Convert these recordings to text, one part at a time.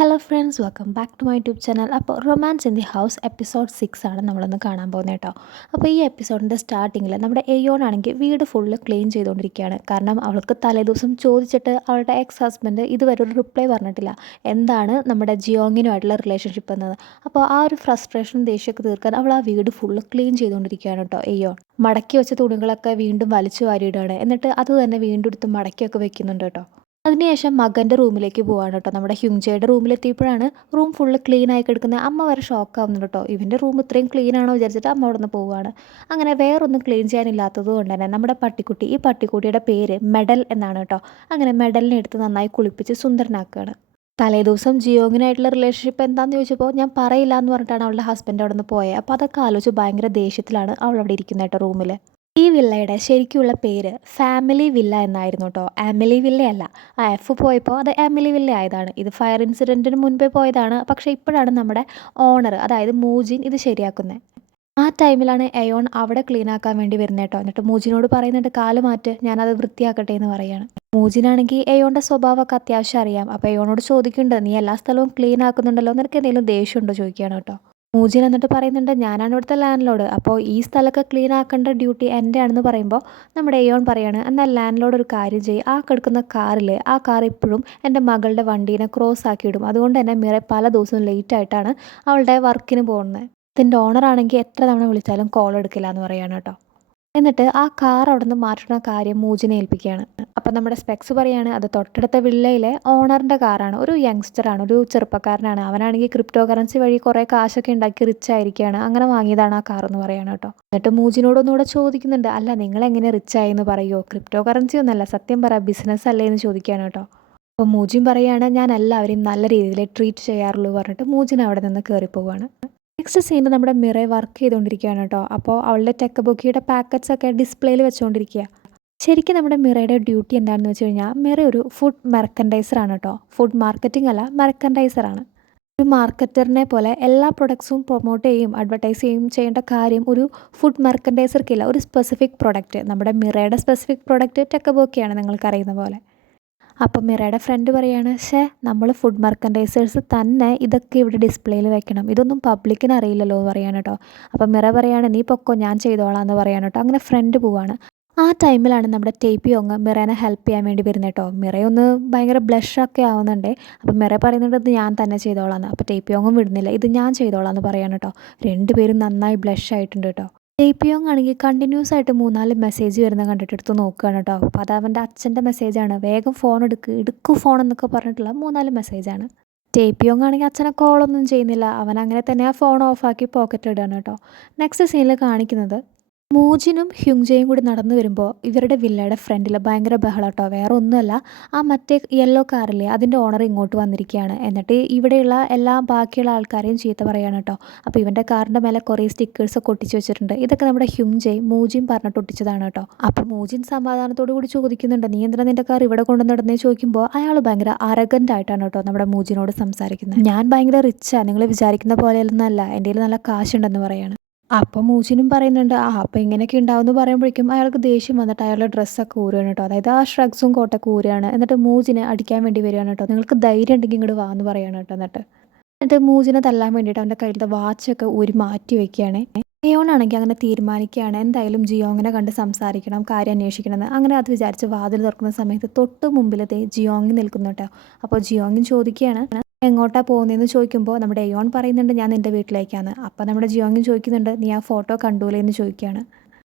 Hello friends, welcome back to my YouTube channel. അപ്പോൾ romance in the house episode 6 ആണ് നമ്മളിന്ന് കാണാൻ പോകുന്നത് കേട്ടോ. അപ്പോൾ ഈ എപ്പിസോഡിൻ്റെ സ്റ്റാർട്ടിങ്ങിൽ നമ്മുടെ എയോൺ ആണെങ്കിൽ വീട് ഫുള്ള് ക്ലീൻ ചെയ്തുകൊണ്ടിരിക്കുകയാണ്. കാരണം അവൾക്ക് തലേദിവസം ചോദിച്ചിട്ട് അവളുടെ എക്സ് ഹസ്ബൻഡ് ഇതുവരെ ഒരു റിപ്ലൈ പറഞ്ഞിട്ടില്ല, എന്താണ് നമ്മുടെ ജിയോങ്ങിനുമായിട്ടുള്ള റിലേഷൻഷിപ്പ് എന്നത്. അപ്പോൾ ആ ഒരു ഫ്രസ്ട്രേഷൻ ദേഷ്യമൊക്കെ തീർക്കാൻ അവൾ ആ വീട് ഫുള്ള് ക്ലീൻ ചെയ്തുകൊണ്ടിരിക്കുകയാണ് കേട്ടോ. എയോൺ മടക്കി വെച്ച തുണികളൊക്കെ വീണ്ടും വലിച്ചു വാരിയിടുകയാണ്. എന്നിട്ട് അത് തന്നെ വീണ്ടും എടുത്ത് മടക്കിയൊക്കെ വെക്കുന്നുണ്ട് കേട്ടോ. അതിനുശേഷം മകൻ്റെ റൂമിലേക്ക് പോവാണ് കേട്ടോ. നമ്മുടെ ഹ്യുങ്ജയുടെ റൂമിലെത്തിയപ്പോഴാണ് റൂം ഫുള്ള് ക്ലീൻ ആയി കിടക്കുന്നത്. അമ്മ വരെ ഷോക്കാവുന്നുണ്ട് കേട്ടോ. ഇവൻ്റെ റൂം ഇത്രയും ക്ലീൻ ആണോ വിചാരിച്ചിട്ട് അമ്മ അവിടെ നിന്ന് പോവുകയാണ്. അങ്ങനെ വേറൊന്നും ക്ലീൻ ചെയ്യാനില്ലാത്തത് കൊണ്ട് തന്നെ നമ്മുടെ പട്ടിക്കുട്ടി, ഈ പട്ടിക്കുട്ടിയുടെ പേര് മെഡൽ എന്നാണ് കേട്ടോ. അങ്ങനെ മെഡലിനെ എടുത്ത് നന്നായി കുളിപ്പിച്ച് സുന്ദരനാക്കുകയാണ്. തലേദിവസം ജിയോങ്ങിനായിട്ടുള്ള റിലേഷൻഷിപ്പ് എന്താണെന്ന് ചോദിച്ചപ്പോൾ ഞാൻ പറയില്ല എന്ന് പറഞ്ഞിട്ടാണ് അവളുടെ ഹസ്ബൻഡ് അവിടെ നിന്ന് പോയത്. അപ്പോൾ അതൊക്കെ ആലോചിച്ച് ഭയങ്കര ദേഷ്യത്തിലാണ് അവൾ അവിടെ ഇരിക്കുന്നത് കേട്ടോ റൂമിൽ. ഈ വില്ലയുടെ ശരിക്കുള്ള പേര് ഫാമിലി വില്ല എന്നായിരുന്നു കേട്ടോ. ആമിലി വില്ലയല്ല. ആ എഫ് പോയപ്പോൾ അത് ആമിലി വില്ല ആയതാണ്. ഇത് ഫയർ ഇൻസിഡൻറ്റിന് മുൻപേ പോയതാണ്. പക്ഷേ ഇപ്പോഴാണ് നമ്മുടെ ഓണർ, അതായത് മൂജിൻ, ഇത് ശരിയാക്കുന്നത്. ആ ടൈമിലാണ് എയോൺ അവിടെ ക്ലീൻ ആക്കാൻ വേണ്ടി വരുന്നത് കേട്ടോ. എന്നിട്ട് മൂജിനോട് പറയുന്നുണ്ട്, കാല് മാറ്റ്, ഞാനത് വൃത്തിയാക്കട്ടെ എന്ന് പറയാണ്. മൂജിനാണെങ്കിൽ എയോൻ്റെ സ്വഭാവമൊക്കെ അത്യാവശ്യം അറിയാം. അപ്പോൾ എയോണോട് ചോദിക്കുന്നുണ്ട്, നീ എല്ലാ സ്ഥലവും ക്ലീൻ ആക്കുന്നുണ്ടല്ലോ, നിനക്ക് എന്തെങ്കിലും ദേഷ്യമുണ്ടോ ചോദിക്കുകയാണ് കേട്ടോ. മൂജിൻ എന്നിട്ട് പറയുന്നുണ്ട്, ഞാനാണ് ഇവിടുത്തെ ലാൻഡ് ലോഡ്, അപ്പോൾ ഈ സ്ഥലമൊക്കെ ക്ലീൻ ആക്കേണ്ട ഡ്യൂട്ടി എൻ്റെ ആണെന്ന് പറയുമ്പോൾ നമ്മുടെ എയോൺ പറയാണ്, എന്നാൽ ലാൻഡ് ലോഡ് ഒരു കാര്യം ചെയ്യും, ആ കിടക്കുന്ന കാറിൽ ആ കാർ ഇപ്പോഴും എൻ്റെ മകളുടെ വണ്ടീനെ ക്രോസ് ആക്കിയിടും. അതുകൊണ്ട് തന്നെ മിറ പല ദിവസവും ലേറ്റ് ആയിട്ടാണ് അവളുടെ വർക്കിന് പോകുന്നത്. ഇതിൻ്റെ ഓണറാണെങ്കിൽ എത്ര തവണ വിളിച്ചാലും കോൾ എടുക്കില്ല എന്ന് പറയാണ് കേട്ടോ. എന്നിട്ട് ആ കാർ അവിടെ നിന്ന് മാറ്റുന്ന കാര്യം മൂജിനെ ഏൽപ്പിക്കുകയാണ്. അപ്പം നമ്മുടെ സ്പെക്സ് പറയാണ്, അത് തൊട്ടടുത്ത വില്ലയിലെ ഓണറിൻ്റെ കാറാണ്, ഒരു യങ്സ്റ്ററാണ്, ഒരു ചെറുപ്പക്കാരനാണ്. അവനാണെങ്കിൽ ക്രിപ്റ്റോ കറൻസി വഴി കുറേ കാശൊക്കെ ഉണ്ടാക്കി റിച്ച് ആയിരിക്കുകയാണ്, അങ്ങനെ വാങ്ങിയതാണ് ആ കാർ എന്ന് പറയാണ് കേട്ടോ. എന്നിട്ട് മൂജിനോടൊന്നുകൂടെ ചോദിക്കുന്നുണ്ട്, അല്ല നിങ്ങൾ എങ്ങനെ റിച്ച് ആയെന്ന് പറയുമോ, ക്രിപ്റ്റോ കറൻസി ഒന്നല്ല, സത്യം പറ, ബിസിനസ് അല്ലേ എന്ന് ചോദിക്കുകയാണ് കേട്ടോ. അപ്പോൾ മൂജിൻ പറയാണ്, ഞാൻ എല്ലാവരെയും നല്ല രീതിയിൽ ട്രീറ്റ് ചെയ്യാറുള്ളൂ പറഞ്ഞിട്ട് മൂജിൻ അവിടെ നിന്ന് കയറിപ്പോവാണ്. നെക്സ്റ്റ് സീനിൽ നമ്മുടെ മിറ വർക്ക് ചെയ്തുകൊണ്ടിരിക്കുകയാണ് കേട്ടോ. അപ്പോൾ അവളുടെ ടെക്ക് ബുക്കിയുടെ പാക്കറ്റ്സ് ഒക്കെ ഡിസ്പ്ലേയിൽ വെച്ചുകൊണ്ടിരിക്കുക. ശരിക്കും നമ്മുടെ മിറയുടെ ഡ്യൂട്ടി എന്താണെന്ന് വെച്ച് കഴിഞ്ഞാൽ, മിറ ഒരു ഫുഡ് മെർക്കൻഡൈസറാണ് കേട്ടോ. ഫുഡ് മാർക്കറ്റിംഗ് അല്ല, മെർക്കൻഡൈസറാണ്. ഒരു മാർക്കറ്ററിനെ പോലെ എല്ലാ പ്രൊഡക്ട്സും പ്രൊമോട്ട് ചെയ്യും, അഡ്വർടൈസ് ചെയ്യേണ്ട കാര്യം ഒരു ഫുഡ് മെർക്കൻഡൈസർക്കില്ല. ഒരു സ്പെസിഫിക് പ്രൊഡക്റ്റ്, നമ്മുടെ മിറയുടെ സ്പെസിഫിക് പ്രൊഡക്റ്റ് ടെക്ക് ബുക്കിയാണ്, നിങ്ങൾക്കറിയുന്ന പോലെ. അപ്പം മിറയുടെ ഫ്രണ്ട് പറയാണ്, നമ്മൾ ഫുഡ് മെർക്കൻഡൈസേഴ്സ് തന്നെ ഇതൊക്കെ ഇവിടെ ഡിസ്പ്ലേയിൽ വെക്കണം, ഇതൊന്നും പബ്ലിക്കിന് അറിയില്ലല്ലോ എന്ന് പറയാണ് കേട്ടോ. അപ്പം മിറ പറയാണ്, നീ പൊക്കോ, ഞാൻ ചെയ്തോളാം എന്ന് പറയാണ് കേട്ടോ. അങ്ങനെ ഫ്രണ്ട് പോവാണ്. ആ ടൈമിലാണ് നമ്മുടെ ടേപ്പിയോങ് മിറേനെ ഹെൽപ്പ് ചെയ്യാൻ വേണ്ടി വരുന്നത് കേട്ടോ. മിറയൊന്ന് ഭയങ്കര ബ്ലഷൊക്കെ ആവുന്നുണ്ട്. അപ്പം മിറ പറയുന്നുണ്ട്, ഇത് ഞാൻ തന്നെ ചെയ്തോളാം എന്ന്. അപ്പോൾ ടേപ്പിയോങ്ങും വിടുന്നില്ല, ഇത് ഞാൻ ചെയ്തോളാം എന്ന് പറയാണ് കേട്ടോ. രണ്ടുപേരും നന്നായി ബ്ലഷ് ആയിട്ടുണ്ട് കേട്ടോ. ടേപ്പിയോങ് ആണെങ്കിൽ കണ്ടിന്യൂസ് ആയിട്ട് 3-4 മെസ്സേജ് വരുന്ന കണ്ടിട്ട് എടുത്ത് നോക്കുകയാണ് കേട്ടോ. അപ്പോൾ അത് അവൻ്റെ അച്ഛൻ്റെ മെസ്സേജാണ്, വേഗം ഫോൺ എടുക്കൂ ഫോൺ എന്നൊക്കെ പറഞ്ഞിട്ടുള്ള 3-4 മെസ്സേജാണ്. ടേപ്പിയോങ് ആണെങ്കിൽ അച്ഛനെ കോളൊന്നും ചെയ്യുന്നില്ല, അവൻ അങ്ങനെ തന്നെ ആ ഫോൺ ഓഫാക്കി പോക്കറ്റ് ഇടുകയാണ് കേട്ടോ. നെക്സ്റ്റ് സീനിൽ കാണിക്കുന്നത് മൂജിനും ഹ്യുങ്ജയും കൂടി നടന്നു വരുമ്പോൾ ഇവരുടെ വില്ലയുടെ ഫ്രണ്ടിൽ ഭയങ്കര ബഹളം കേട്ടോ. വേറെ ഒന്നുമല്ല, ആ മറ്റേ യെല്ലോ കാറില്ലേ അതിൻ്റെ ഓണർ ഇങ്ങോട്ട് വന്നിരിക്കുകയാണ്. എന്നിട്ട് ഇവിടെയുള്ള എല്ലാ ബാക്കിയുള്ള ആൾക്കാരെയും ചീത്ത പറയുകയാണ് കേട്ടോ. അപ്പോൾ ഇവൻ്റെ കാറിൻ്റെ മേലെ കുറേ സ്റ്റിക്കേഴ്സൊക്കെ ഒട്ടിച്ച് വെച്ചിട്ടുണ്ട്. ഇതൊക്കെ നമ്മുടെ ഹ്യുങ്ജയും മൂജിയും പറഞ്ഞിട്ട് ഒട്ടിച്ചതാണ് കേട്ടോ. അപ്പോൾ മൂജിൻ സമാധാനത്തോടു കൂടി ചോദിക്കുന്നുണ്ട്, നീ എന്തിനാ നിൻ്റെ കാർ ഇവിടെ കൊണ്ടു നടന്നേ ചോദിക്കുമ്പോൾ അയാൾ ഭയങ്കര അറഗൻ്റ് ആയിട്ടാണ് കേട്ടോ നമ്മുടെ മൂജിനോട് സംസാരിക്കുന്നത്. ഞാൻ ഭയങ്കര റിച്ചാണ്, നിങ്ങൾ വിചാരിക്കുന്ന പോലെയൊന്നല്ല, എൻ്റെ കയ്യിൽ നല്ല കാശുണ്ടെന്ന് പറയാണ്. അപ്പം മൂച്ചിനും പറയുന്നുണ്ട്, അപ്പം ഇങ്ങനെയൊക്കെ ഉണ്ടാവുമെന്ന് പറയുമ്പോഴേക്കും അയാൾക്ക് ദേഷ്യം വന്നിട്ട് അയാളുടെ ഡ്രസ്സൊക്കെ ഊരുകയാണ് കേട്ടോ. അതായത് ആ ഷ്രഗ്സും കോട്ടൊക്കെ ഊരുകയാണ്. എന്നിട്ട് മൂജിനെ അടിക്കാൻ വേണ്ടി വരികയാണ് കേട്ടോ. നിങ്ങൾക്ക് ധൈര്യം ഉണ്ടെങ്കിൽ ഇങ്ങോട്ട് വാന്ന് പറയാണ് കേട്ടോ. എന്നിട്ട് മൂജിനെ തല്ലാൻ വേണ്ടിയിട്ട് അവൻ്റെ കയ്യിലത്തെ വാച്ചൊക്കെ ഊരി മാറ്റി വയ്ക്കുകയാണ്. ജിയോണാണെങ്കിൽ അങ്ങനെ തീരുമാനിക്കുകയാണ്, എന്തായാലും ജിയോങ്ങിനെ കണ്ട് സംസാരിക്കണം, കാര്യം അന്വേഷിക്കണമെന്ന്. അങ്ങനെ അത് വിചാരിച്ച് വാതിൽ തുറക്കുന്ന സമയത്ത് തൊട്ട് മുമ്പിലത്തെ ജിയോങ്ങി നിൽക്കുന്നു കേട്ടോ. അപ്പോൾ ജിയോങ്ങിൻ ചോദിക്കുകയാണ്, എങ്ങോട്ടാണ് പോകുന്നതെന്ന് ചോദിക്കുമ്പോൾ നമ്മുടെ എയോൺ പറയുന്നുണ്ട്, ഞാൻ നിൻ്റെ വീട്ടിലേക്കാണ്. അപ്പോൾ നമ്മുടെ ജിയോങ്ങിൻ ചോദിക്കുന്നുണ്ട്, നീ ആ ഫോട്ടോ കണ്ടൂലേ എന്ന് ചോദിക്കുകയാണ്.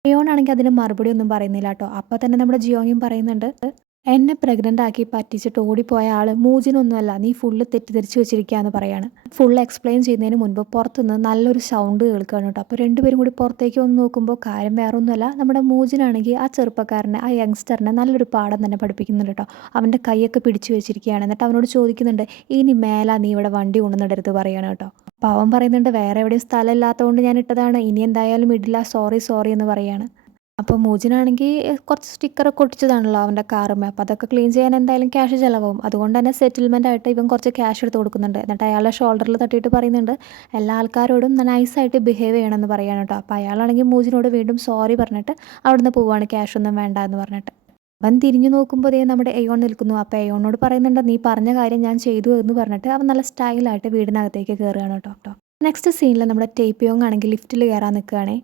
എയോൺ ആണെങ്കിൽ അതിന് മറുപടി ഒന്നും പറയുന്നില്ല കേട്ടോ. അപ്പോൾ തന്നെ നമ്മുടെ ജിയോങ്ങിൻ പറയുന്നുണ്ട്, എന്നെ പ്രഗ്നൻ്റ് ആക്കി പറ്റിച്ചിട്ട് ഓടിപ്പോയ ആൾ മൂജിനൊന്നുമല്ല, നീ ഫുള്ള് തെറ്റിദ്ധരിച്ച് വെച്ചിരിക്കുക എന്ന് പറയാണ്. ഫുൾ എക്സ്പ്ലെയിൻ ചെയ്യുന്നതിന് മുൻപ് പുറത്തുനിന്ന് നല്ലൊരു സൗണ്ട് കേൾക്കുകയാണ് കേട്ടോ. അപ്പോൾ രണ്ടുപേരും കൂടി പുറത്തേക്ക് വന്ന് നോക്കുമ്പോൾ കാര്യം വേറെ ഒന്നുമല്ല, നമ്മുടെ മൂജിനാണെങ്കിൽ ആ ചെറുപ്പക്കാരനെ, ആ യങ്സ്റ്ററിനെ നല്ലൊരു പാഠം തന്നെ പഠിപ്പിക്കുന്നുണ്ട് കേട്ടോ. അവൻ്റെ കൈയൊക്കെ പിടിച്ചു വെച്ചിരിക്കുകയാണ്. എന്നിട്ട് അവനോട് ചോദിക്കുന്നുണ്ട്, ഇനി മേലാ നീ ഇവിടെ വണ്ടി കൊണ്ടുവന്നിടരുത് പറയാണ് കേട്ടോ. അപ്പോൾ അവൻ പറയുന്നുണ്ട്, വേറെ എവിടെയും സ്ഥലം ഇല്ലാത്തതുകൊണ്ട് ഞാൻ ഇട്ടതാണ്, ഇനി എന്തായാലും ഇടില്ല, സോറി സോറി എന്ന് പറയാണ്. അപ്പോൾ മൂജിനാണെങ്കിൽ കുറച്ച് സ്റ്റിക്കറൊക്കെ ഒട്ടിച്ചതാണല്ലോ അവൻ്റെ കാറുമേ. അപ്പോൾ അതൊക്കെ ക്ലീൻ ചെയ്യാൻ എന്തായാലും ക്യാഷ് ചിലവാകും. അതുകൊണ്ട് തന്നെ സെറ്റിൽമെൻ്റ് ആയിട്ട് ഇവൻ കുറച്ച് ക്യാഷ് എടുത്ത് കൊടുക്കുന്നുണ്ട്. എന്നിട്ട് അയാളുടെ ഷോൾഡറിൽ തട്ടിയിട്ട് പറയുന്നുണ്ട്, എല്ലാ ആൾക്കാരോടും നൈസായിട്ട് ബിഹേവ് ചെയ്യണമെന്ന് പറയാണ് കേട്ടോ. അപ്പോൾ അയാളാണെങ്കിൽ മൂജിനോട് വീണ്ടും സോറി പറഞ്ഞിട്ട് അവിടുന്ന് പോവുകയാണ്, ക്യാഷ് ഒന്നും വേണ്ട എന്ന് പറഞ്ഞിട്ട്. അവൻ തിരിഞ്ഞു നോക്കുമ്പോൾ ദേ നമ്മുടെ എയോൺ നിൽക്കുന്നു. അപ്പോൾ എയോണിനോട് പറയുന്നുണ്ട്, നീ പറഞ്ഞ കാര്യം ഞാൻ ചെയ്തു എന്ന് പറഞ്ഞിട്ട് അവൻ നല്ല സ്റ്റൈലായിട്ട് വീടിനകത്തേക്ക് കയറുകയാണ് കേട്ടോ. നെക്സ്റ്റ് സീനിൽ നമ്മുടെ ടേപ്പിയോങ് ആണെങ്കിൽ ലിഫ്റ്റിൽ കയറാൻ നിൽക്കുകയാണേ.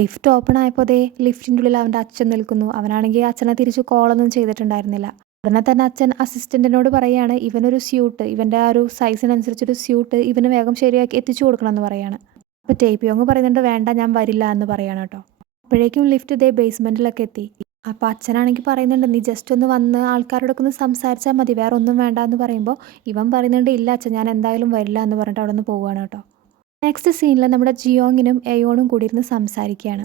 ലിഫ്റ്റ് ഓപ്പൺ ആയപ്പോൾ ദേ ലിഫ്റ്റിൻ്റെ ഉള്ളിൽ അവൻ്റെ അച്ഛൻ നിൽക്കുന്നു. അവനാണെങ്കിൽ അച്ഛനെ തിരിച്ച് കോളൊന്നും ചെയ്തിട്ടുണ്ടായിരുന്നില്ല. ഉടനെ തന്നെ അച്ഛൻ അസിസ്റ്റൻറ്റിനോട് പറയുകയാണ്, ഇവനൊരു സ്യൂട്ട്, ഇവൻ്റെ ആ ഒരു സൈസിനനുസരിച്ചൊരു സ്യൂട്ട് ഇവന് വേഗം ശരിയാക്കി എത്തിച്ചു കൊടുക്കണമെന്ന് പറയാണ്. അപ്പോൾ ടേപ്പിയോങ് പറയുന്നുണ്ട്, വേണ്ട ഞാൻ വരില്ല എന്ന് പറയാണ് കേട്ടോ. അപ്പോഴേക്കും ലിഫ്റ്റ് ഇതേ ബേസ്മെൻറ്റിലൊക്കെ എത്തി. അപ്പോൾ അച്ഛനാണെങ്കിൽ പറയുന്നുണ്ട്, നീ ജസ്റ്റ് ഒന്ന് വന്ന് ആൾക്കാരോടൊക്കെ ഒന്ന് സംസാരിച്ചാൽ മതി, വേറെ ഒന്നും വേണ്ട എന്ന് പറയുമ്പോൾ ഇവൻ പറയുന്നുണ്ട്, ഇല്ല അച്ഛൻ ഞാൻ എന്തായാലും വരില്ല എന്ന് പറഞ്ഞിട്ട് അവിടെ നിന്ന് പോവുകയാണ് കേട്ടോ. നെക്സ്റ്റ് സീനിൽ നമ്മുടെ ജിയോങ്ങിനും എയോണും കൂടി ഇരുന്ന് സംസാരിക്കുകയാണ്.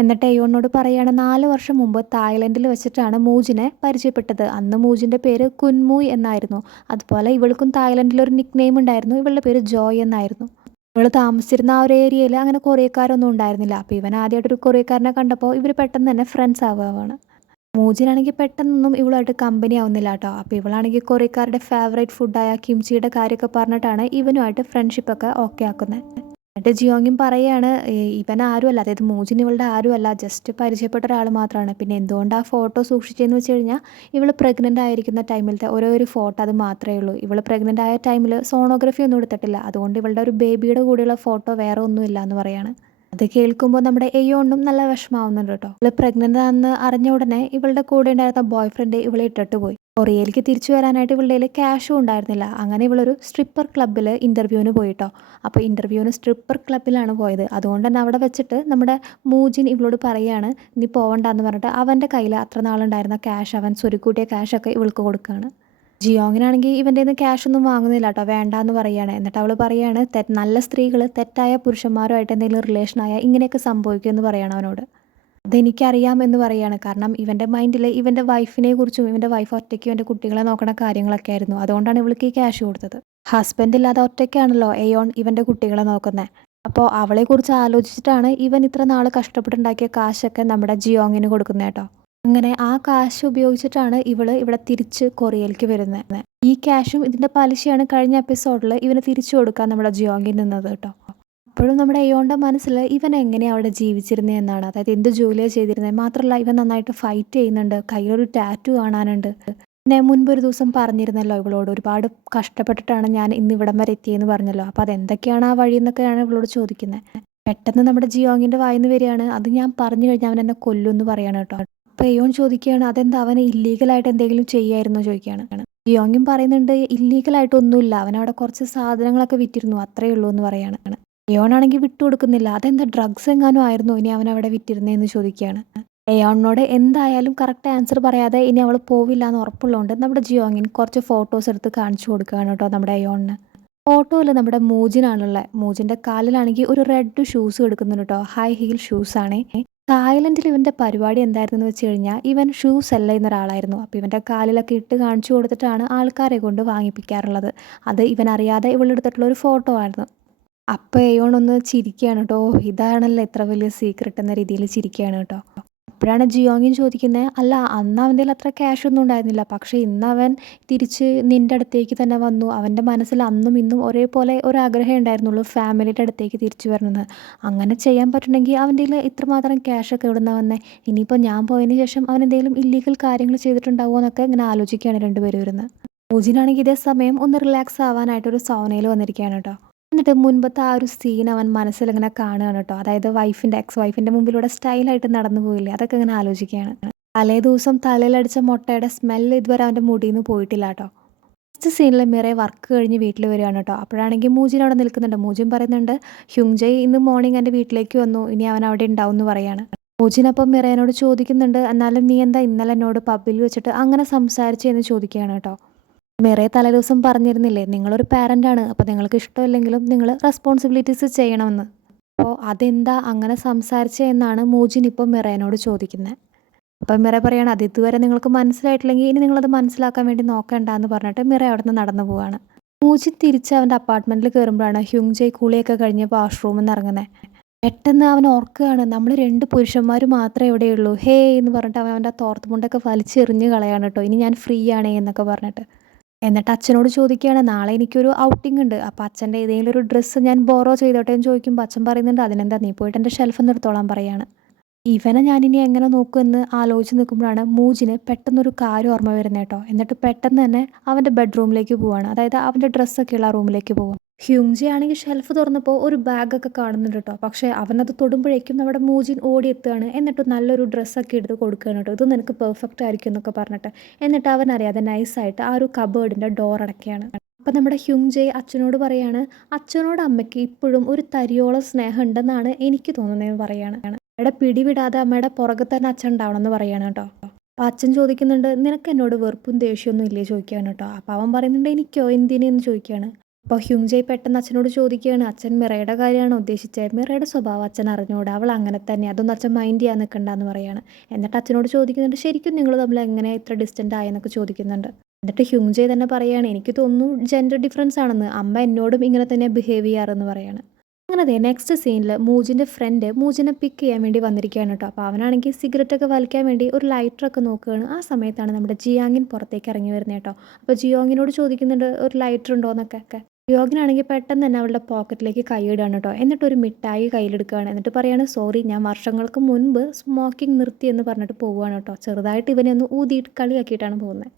എന്നിട്ട് എയോണിനോട് പറയുകയാണ്, 4 വർഷം മുമ്പ് തായ്ലൻഡിൽ വെച്ചിട്ടാണ് മൂജിനെ പരിചയപ്പെട്ടത്. അന്ന് മൂജിൻ്റെ പേര് കുൻമൂയ് എന്നായിരുന്നു. അതുപോലെ ഇവൾക്കും തായ്ലൻഡിലൊരു നിക്ക് നെയിം ഉണ്ടായിരുന്നു. ഇവളുടെ പേര് ജോയ് എന്നായിരുന്നു. ഇവൾ താമസിച്ചിരുന്ന ആ ഒരു ഏരിയയിൽ അങ്ങനെ കൊറിയക്കാരൊന്നും ഉണ്ടായിരുന്നില്ല. അപ്പോൾ ഇവൻ ആദ്യമായിട്ടൊരു കൊറിയക്കാരനെ കണ്ടപ്പോൾ ഇവർ പെട്ടെന്ന് തന്നെ ഫ്രണ്ട്സ് ആവുകയാണ്. മൂജിനാണെങ്കിൽ പെട്ടെന്നൊന്നും ഇവളായിട്ട് കമ്പനി ആവുന്നില്ല കേട്ടോ. അപ്പോൾ ഇവളാണെങ്കിൽ കൊറിയക്കാരുടെ ഫേവറേറ്റ് ഫുഡായ കിംച്ചിയുടെ കാര്യമൊക്കെ പറഞ്ഞിട്ടാണ് ഇവനുമായിട്ട് ഫ്രണ്ട്ഷിപ്പൊക്കെ ഓക്കെ ആക്കുന്നത്. എന്നിട്ട് ജിയോങ്ങും പറയുകയാണ്, ഇവൻ ആരുമല്ല, അതായത് മൂജിൻ ഇവളുടെ ആരുമല്ല, ജസ്റ്റ് പരിചയപ്പെട്ട ഒരാൾ മാത്രമാണ്. പിന്നെ എന്തുകൊണ്ട് ആ ഫോട്ടോ സൂക്ഷിച്ചതെന്ന് വെച്ച് കഴിഞ്ഞാൽ ഇവൾ പ്രഗ്നൻ്റ് ആയിരിക്കുന്ന ടൈമിലത്തെ ഓരോ ഒരു ഫോട്ടോ അത് മാത്രമേ ഉള്ളൂ. ഇവൾ പ്രഗ്നൻ്റ് ആയ ടൈമിൽ സോണോഗ്രഫി ഒന്നും എടുത്തിട്ടില്ല. അതുകൊണ്ട് ഇവളുടെ ഒരു ബേബിയുടെ കൂടെയുള്ള ഫോട്ടോ വേറെ ഒന്നുമില്ല എന്ന് പറയാണ്. അത് കേൾക്കുമ്പോൾ നമ്മുടെ എയോണും നല്ല വിഷമാവുന്നുണ്ട് കേട്ടോ. ഇവൾ പ്രഗ്നൻ്റ് ആണെന്ന് അറിഞ്ഞ ഉടനെ ഇവളുടെ കൂടെ ഉണ്ടായിരുന്ന ബോയ് ഫ്രണ്ട് ഇവളെ ഇട്ടിട്ട് പോയി. കൊറിയയിലേക്ക് തിരിച്ചു വരാനായിട്ട് ഇവളുടെ കയ്യിൽ ക്യാഷും ഉണ്ടായിരുന്നില്ല. അങ്ങനെ ഇവളൊരു സ്ട്രിപ്പർ ക്ലബ്ബിൽ ഇൻ്റർവ്യൂവിന് പോയിട്ടോ. അപ്പോൾ ഇൻ്റർവ്യൂവിന് സ്ട്രിപ്പർ ക്ലബ്ബിലാണ് പോയത്. അതുകൊണ്ട് തന്നെ അവിടെ വെച്ചിട്ട് നമ്മുടെ മൂജിൻ ഇവളോട് പറയുകയാണ്, നീ പോവണ്ടെന്ന് പറഞ്ഞിട്ട് അവൻ്റെ കയ്യിൽ അത്ര നാളുണ്ടായിരുന്ന ക്യാഷ്, അവൻ സ്വരുക്കൂട്ടിയ ക്യാഷൊക്കെ ഇവൾക്ക് കൊടുക്കുകയാണ്. ജിയോങ്ങിനാണെങ്കിൽ ഇവൻ്റെ നിന്ന് ക്യാഷൊന്നും വാങ്ങുന്നില്ല കേട്ടോ, വേണ്ടാന്ന് പറയുകയാണ്. എന്നിട്ട് അവൾ പറയുകയാണ്, നല്ല സ്ത്രീകൾ തെറ്റായ പുരുഷന്മാരുമായിട്ട് എന്തെങ്കിലും റിലേഷനായാൽ ഇങ്ങനെയൊക്കെ സംഭവിക്കുമെന്ന് പറയണം അവനോട്. അതെനിക്കറിയാം എന്ന് പറയാണ്. കാരണം ഇവൻ്റെ മൈൻഡിൽ ഇവൻ്റെ വൈഫിനെ കുറിച്ചും ഇവൻ്റെ വൈഫ് ഒറ്റയ്ക്ക് ഇവൻ്റെ കുട്ടികളെ നോക്കണ കാര്യങ്ങളൊക്കെ ആയിരുന്നു. അതുകൊണ്ടാണ് ഇവൾക്ക് ഈ ക്യാഷ് കൊടുത്തത്. ഹസ്ബൻഡ് ഇല്ലാതെ ഒറ്റയ്ക്കാണല്ലോ എയോൺ ഇവൻ്റെ കുട്ടികളെ നോക്കുന്നത്. അപ്പോൾ അവളെക്കുറിച്ച് ആലോചിച്ചിട്ടാണ് ഇവൻ ഇത്ര നാൾ കഷ്ടപ്പെട്ടുണ്ടാക്കിയ കാശൊക്കെ നമ്മുടെ ജിയോങ്ങിന് കൊടുക്കുന്നത് കേട്ടോ. അങ്ങനെ ആ കാശ് ഉപയോഗിച്ചിട്ടാണ് ഇവിടെ തിരിച്ച് കൊറിയയിലേക്ക് വരുന്നത്. ഈ ക്യാഷും ഇതിൻ്റെ പലിശയാണ് കഴിഞ്ഞ എപ്പിസോഡിൽ ഇവന് തിരിച്ചു കൊടുക്കാൻ നമ്മുടെ ജിയോങ്ങിൽ നിന്നത് കേട്ടോ. അപ്പോഴും നമ്മുടെ എയോണിൻ്റെ മനസ്സിൽ ഇവൻ എങ്ങനെയാണ് അവിടെ ജീവിച്ചിരുന്നത് എന്നാണ്. അതായത് എന്ത് ജോലിയാണ് ചെയ്തിരുന്നത്, മാത്രമല്ല ഇവൻ നന്നായിട്ട് ഫൈറ്റ് ചെയ്യുന്നുണ്ട്, കയ്യിലൊരു ടാറ്റു കാണാനുണ്ട്. പിന്നെ മുൻപൊരു ദിവസം പറഞ്ഞിരുന്നല്ലോ ഇവളോട്, ഒരുപാട് കഷ്ടപ്പെട്ടിട്ടാണ് ഞാൻ ഇന്ന് ഇവിടം വരെ എത്തിയെന്ന് പറഞ്ഞല്ലോ. അപ്പോൾ അതെന്തൊക്കെയാണ് ആ വഴി എന്നൊക്കെയാണ് ഇവളോട് ചോദിക്കുന്നത്. പെട്ടെന്ന് നമ്മുടെ ജിയോങ്ങിൻ്റെ വായിന്ന് വരികയാണ്, അത് ഞാൻ പറഞ്ഞു കഴിഞ്ഞാൽ അവൻ എന്നെ കൊല്ലും എന്ന് പറയാണ് കേട്ടോ. അപ്പോൾ എയോൺ ചോദിക്കുകയാണ്, അതെന്താ അവനെ ഇല്ലീഗലായിട്ട് എന്തെങ്കിലും ചെയ്യായിരുന്നോ ചോദിക്കുകയാണ്. ജിയോങ്ങും പറയുന്നുണ്ട്, ഇല്ലീഗലായിട്ടൊന്നുമില്ല, അവനവിടെ കുറച്ച് സാധനങ്ങളൊക്കെ വിറ്റിരുന്നു, അത്രയേ ഉള്ളൂ എന്ന് പറയാണ്. എയോണാണെങ്കിൽ വിട്ടുകൊടുക്കുന്നില്ല. അതെന്താ ഡ്രഗ്സ് എങ്ങാനും ആയിരുന്നോ ഇനി അവൻ അവിടെ വിറ്റിരുന്നതെന്ന് ചോദിക്കുകയാണ്. എയോണിനോട് എന്തായാലും കറക്റ്റ് ആൻസർ പറയാതെ ഇനി അവൾ പോവില്ല എന്ന് ഉറപ്പുള്ളതുകൊണ്ട് നമ്മുടെ ജിയോങ്ങിൻ കുറച്ച് ഫോട്ടോസ് എടുത്ത് കാണിച്ചു കൊടുക്കുകയാണ് കേട്ടോ നമ്മുടെ എയോണിന്. ഫോട്ടോയിൽ നമ്മുടെ മൂജിനാണുള്ളത്. മൂജിൻ്റെ കാലിലാണെങ്കിൽ ഒരു റെഡ് ഷൂസ് എടുക്കുന്നുണ്ട് കേട്ടോ, ഹൈ ഹീൽ ഷൂസാണേ. തായ്ലൻഡിൽ ഇവൻ്റെ പരിപാടി എന്തായിരുന്നു എന്ന് വെച്ച് കഴിഞ്ഞാൽ ഇവൻ ഷൂസ് അല്ല എന്നൊരാളായിരുന്നു. അപ്പോൾ ഇവൻ്റെ കാലിലൊക്കെ ഇട്ട് കാണിച്ചു കൊടുത്തിട്ടാണ് ആൾക്കാരെ കൊണ്ട് വാങ്ങിപ്പിക്കാറുള്ളത്. അത് ഇവൻ അറിയാതെ ഇവളെടുത്തിട്ടുള്ള ഒരു ഫോട്ടോ ആയിരുന്നു. അപ്പോൾ എയോൺ ഒന്ന് ചിരിക്കുകയാണ് കേട്ടോ, ഇതാണല്ലോ എത്ര വലിയ സീക്രട്ട് എന്ന രീതിയിൽ ചിരിക്കുകയാണ് കേട്ടോ. അപ്പോഴാണ് ജിയോങ്ങിൻ ചോദിക്കുന്നത്, അല്ല അന്ന് അവൻ്റെ കയ്യിൽ അത്ര ക്യാഷ് ഒന്നും ഉണ്ടായിരുന്നില്ല, പക്ഷേ ഇന്ന് അവൻ തിരിച്ച് നിൻ്റെ അടുത്തേക്ക് തന്നെ വന്നു. അവൻ്റെ മനസ്സിൽ അന്നും ഇന്നും ഒരേപോലെ ഒരാഗ്രഹം ഉണ്ടായിരുന്നുള്ളൂ, ഫാമിലിയുടെ അടുത്തേക്ക് തിരിച്ചു വരണമെന്ന്. അങ്ങനെ ചെയ്യാൻ പറ്റുന്നെങ്കിൽ അവൻ്റെ കയ്യിൽ ഇത്രമാത്രം ക്യാഷൊക്കെ എവിടെ നിന്നാണ് വന്നത്? ഇനിയിപ്പോൾ ഞാൻ പോയതിന് ശേഷം അവൻ എന്തെങ്കിലും ഇല്ലീഗൽ കാര്യങ്ങൾ ചെയ്തിട്ടുണ്ടാവുമോ എന്നൊക്കെ ഇങ്ങനെ ആലോചിക്കുകയാണ് രണ്ടുപേരും ഇരുന്ന്. മൂജിനാണെങ്കിൽ ഇതേ സമയം ഒന്ന് റിലാക്സ് ആവാനായിട്ടൊരു സൗനയിൽ വന്നിരിക്കുകയാണ് കേട്ടോ. എന്നിട്ട് മുൻപത്തെ ആ ഒരു സീൻ അവൻ മനസ്സിലിങ്ങനെ കാണുകയാണ് കേട്ടോ. അതായത് എക്സ് വൈഫിൻ്റെ മുമ്പിലൂടെ സ്റ്റൈലായിട്ട് നടന്നു പോയില്ലേ, അതൊക്കെ ഇങ്ങനെ ആലോചിക്കുകയാണ്. തലേ ദിവസം തലയിലടിച്ച മുട്ടയുടെ സ്മെല്ല് ഇതുവരെ അവൻ്റെ മുടിയിൽ നിന്ന് പോയിട്ടില്ല കേട്ടോ. നെക്സ്റ്റ് സീനിൽ മിറേ വർക്ക് കഴിഞ്ഞ് വീട്ടിൽ വരികയാണ് കേട്ടോ. അപ്പോഴാണെങ്കിൽ മൂജിൻ അവിടെ നിൽക്കുന്നുണ്ട്. മൂജിൻ പറയുന്നുണ്ട്, ഹ്യുങ്ജയ് ഇന്ന് മോർണിംഗ് എൻ്റെ വീട്ടിലേക്ക് വന്നു, ഇനി അവൻ അവിടെ ഉണ്ടാവും എന്ന് പറയാണ്. മൂജിൻ അപ്പം മിറേനോട് ചോദിക്കുന്നുണ്ട്, എന്നാലും നീ എന്താ ഇന്നലെ എന്നോട് പബ്ബിൽ വെച്ചിട്ട് അങ്ങനെ സംസാരിച്ചെന്ന് ചോദിക്കുകയാണ് കേട്ടോ. മിറേ തലേദിവസം പറഞ്ഞിരുന്നില്ലേ, നിങ്ങളൊരു പാരൻ്റാണ്, അപ്പോൾ നിങ്ങൾക്ക് ഇഷ്ടമില്ലെങ്കിലും നിങ്ങൾ റെസ്പോൺസിബിലിറ്റീസ് ചെയ്യണമെന്ന്. അപ്പോൾ അതെന്താ അങ്ങനെ സംസാരിച്ചത് എന്നാണ് മൂജിൻ ഇപ്പോൾ മിറേനോട് ചോദിക്കുന്നത്. അപ്പം മിറ പറയാണ്, അത് ഇതുവരെ നിങ്ങൾക്ക് മനസ്സിലായിട്ടില്ലെങ്കിൽ ഇനി നിങ്ങളത് മനസ്സിലാക്കാൻ വേണ്ടി നോക്കണ്ട എന്ന് പറഞ്ഞിട്ട് മിറ അവിടെ നിന്ന് നടന്നു പോവാണ്. മൂജിൻ തിരിച്ച് അവൻ്റെ അപ്പാർട്ട്മെൻറ്റിൽ കയറുമ്പോഴാണ് ഹ്യുങ്ജയ് കുളിയൊക്കെ കഴിഞ്ഞ് വാഷ്റൂമിൽ നിന്ന് ഇറങ്ങുന്നത്. പെട്ടെന്ന് അവൻ ഓർക്കുകയാണ്, നമ്മൾ 2 പുരുഷന്മാർ മാത്രമേ ഇവിടെയുള്ളൂ, ഹേ എന്ന് പറഞ്ഞിട്ട് അവൻ്റെ തോർത്തുമുണ്ടൊക്കെ വലിച്ചെറിഞ്ഞ് കളയാണ് കേട്ടോ, ഇനി ഞാൻ ഫ്രീ ആണേ എന്നൊക്കെ പറഞ്ഞിട്ട്. എന്നിട്ട് അച്ഛനോട് ചോദിക്കുകയാണ്, നാളെ എനിക്കൊരു ഔട്ടിംഗ് ഉണ്ട്, അപ്പോൾ അച്ഛൻ്റെ ഏതെങ്കിലും ഒരു ഡ്രസ്സ് ഞാൻ ബോറോ ചെയ്തോട്ടെ എന്ന് ചോദിക്കുമ്പോൾ അച്ഛൻ പറയുന്നുണ്ട്, അതിനെന്താ നീ പോയിട്ട് എൻ്റെ ഷെൽഫ് നിർത്തോളാൻ പറയാണ്. ഇവനെ ഞാനിനി എങ്ങനെ നോക്കുമെന്ന് ആലോചിച്ച് നിൽക്കുമ്പോഴാണ് മൂജിന് പെട്ടെന്നൊരു കാര്യം ഓർമ്മ വരുന്നത് കേട്ടോ. എന്നിട്ട് പെട്ടെന്ന് തന്നെ അവൻ്റെ ബെഡ്റൂമിലേക്ക് പോവാണ്. അതായത് അവൻ്റെ ഡ്രസ്സൊക്കെയുള്ള ആ റൂമിലേക്ക് പോകും. ഹ്യൂങ്ജി ആണെങ്കിൽ ഷെൽഫ് തുറന്നപ്പോൾ ഒരു ബാഗൊക്കെ കാണുന്നുണ്ട് കേട്ടോ. പക്ഷേ അവനത് തൊടുമ്പോഴേക്കും നമ്മുടെ മൂജിൻ ഓടിയെത്തുകയാണ്. എന്നിട്ട് നല്ലൊരു ഡ്രസ്സൊക്കെ എടുത്ത് കൊടുക്കുകയാണ് കേട്ടോ. ഇത് നിനക്ക് പെർഫെക്റ്റ് ആയിരിക്കും എന്നൊക്കെ പറഞ്ഞിട്ട്. എന്നിട്ട് അവനറിയാതെ നൈസായിട്ട് ആ ഒരു കബേർഡിൻ്റെ ഡോർ അടയ്ക്കുകയാണ്. അപ്പം നമ്മുടെ ഹ്യൂങ്ജെ അച്ഛനോട് പറയാണ്, അച്ഛനോട് അമ്മയ്ക്ക് ഇപ്പോഴും ഒരു തരിയോളം സ്നേഹം ഉണ്ടെന്നാണ് എനിക്ക് തോന്നുന്നതെന്ന് പറയാണ്. അമ്മയുടെ പിടിവിടാതെ അമ്മയുടെ പുറകെ തന്നെ അച്ഛൻ ഉണ്ടാവണമെന്ന് പറയാണ് കേട്ടോ. അപ്പം അച്ഛൻ ചോദിക്കുന്നുണ്ട്, നിനക്ക് എന്നോട് വെറുപ്പും ദേഷ്യമൊന്നും ഇല്ലേ ചോദിക്കുകയാണ് കേട്ടോ. അപ്പം അവൻ പറയുന്നുണ്ട്, എനിക്കോ എന്തിനെന്ന് ചോദിക്കുകയാണ്. അപ്പോൾ ഹ്യൂങ്ജെ പെട്ടെന്ന് അച്ഛനോട് ചോദിക്കുകയാണ്, അച്ഛൻ മിറയുടെ കാര്യമാണോ ഉദ്ദേശിച്ചത്? മിറയുടെ സ്വഭാവം അച്ഛൻ അറിഞ്ഞൂടാ, അവൾ അങ്ങനെ തന്നെ, അതൊന്നും അച്ഛൻ മൈൻഡ് ചെയ്യാൻ നിൽക്കണ്ടെന്ന് പറയാണ്. എന്നിട്ട് അച്ഛനോട് ചോദിക്കുന്നുണ്ട്, ശരിക്കും നിങ്ങൾ തമ്മിൽ എങ്ങനെ ഇത്ര ഡിസ്റ്റൻ്റ് ആയെന്നൊക്കെ ചോദിക്കുന്നുണ്ട്. എന്നിട്ട് ഹ്യൂങ്ജെ തന്നെ പറയാണ്, എനിക്ക് തോന്നുന്നു ജെൻഡർ ഡിഫറൻസ് ആണെന്ന്, അമ്മ എന്നോടും ഇങ്ങനെ തന്നെ ബിഹേവ് ചെയ്യാറെന്ന് പറയാണ്. അങ്ങനെ ദേ നെക്സ്റ്റ് സീനിൽ മൂജിൻ്റെ ഫ്രണ്ട് മൂജിനെ പിക്ക് ചെയ്യാൻ വേണ്ടി വന്നിരിക്കുകയാണ് കേട്ടോ. അപ്പോൾ അവനാണെങ്കിൽ സിഗരറ്റൊക്കെ വലിക്കാൻ വേണ്ടി ഒരു ലൈറ്ററൊക്കെ നോക്കുകയാണ്. ആ സമയത്താണ് നമ്മുടെ ജിയാങ്ങിൻ പുറത്തേക്ക് ഇറങ്ങി വരുന്നത് കേട്ടോ. അപ്പോൾ ജിയോങ്ങിനോട് ചോദിക്കുന്നുണ്ട്, ഒരു ലൈറ്റർ ഉണ്ടോ എന്നൊക്കെ. ജിയോങ്ങിനാണെങ്കിൽ പെട്ടെന്ന് തന്നെ അവളുടെ പോക്കറ്റിലേക്ക് കൈയിടുകയാണ് കേട്ടോ. എന്നിട്ട് ഒരു മിഠായി കയ്യിലെടുക്കുകയാണ്. എന്നിട്ട് പറയാണ്, സോറി, ഞാൻ വർഷങ്ങൾക്ക് മുൻപ് സ്മോക്കിംഗ് നിർത്തി എന്ന് പറഞ്ഞിട്ട് പോവുകയാണ് കേട്ടോ. ചെറുതായിട്ട് ഇവനെ ഒന്ന് ഊതിയിട്ട് കളിയാക്കിയിട്ടാണ് പോകുന്നത്.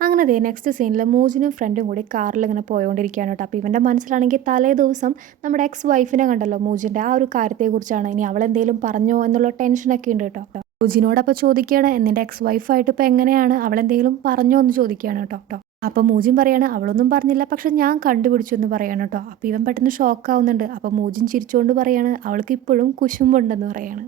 അങ്ങനെ ദേ നെക്സ്റ്റ് സീനിൽ മൂജിനും ഫ്രണ്ടും കൂടി കാറിൽ ഇങ്ങനെ പോയോണ്ടിരിക്കുകയാണ് കേട്ടോ. അപ്പോൾ ഇവൻ്റെ മനസ്സിലാണെങ്കിൽ തലേ ദിവസം നമ്മുടെ എക്സ് വൈഫിനെ കണ്ടല്ലോ മൂജിൻ്റെ, ആ ഒരു കാര്യത്തെക്കുറിച്ചാണ്. ഇനി അവളെന്തെങ്കിലും പറഞ്ഞോ എന്നുള്ള ടെൻഷനൊക്കെ ഉണ്ട് കേട്ടോ. മൂജിനോടപ്പോൾ ചോദിക്കുകയാണ്, നിൻ്റെ എക്സ് വൈഫായിട്ട് ഇപ്പോൾ എങ്ങനെയാണ്, അവളെന്തെങ്കിലും പറഞ്ഞോ എന്ന് ചോദിക്കുകയാണ് കേട്ടോ. അപ്പോൾ മൂജിൻ പറയാണ്, അവളൊന്നും പറഞ്ഞില്ല, പക്ഷെ ഞാൻ കണ്ടുപിടിച്ചു എന്ന് പറയാണ് കേട്ടോ. അപ്പോൾ ഇവൻ പെട്ടെന്ന് ഷോക്കാവുന്നുണ്ട്. അപ്പോൾ മൂജിൻ ചിരിച്ചുകൊണ്ട് പറയാണ്, അവൾക്ക് ഇപ്പോഴും കുശുമ്പുണ്ടെന്ന് പറയാണ്.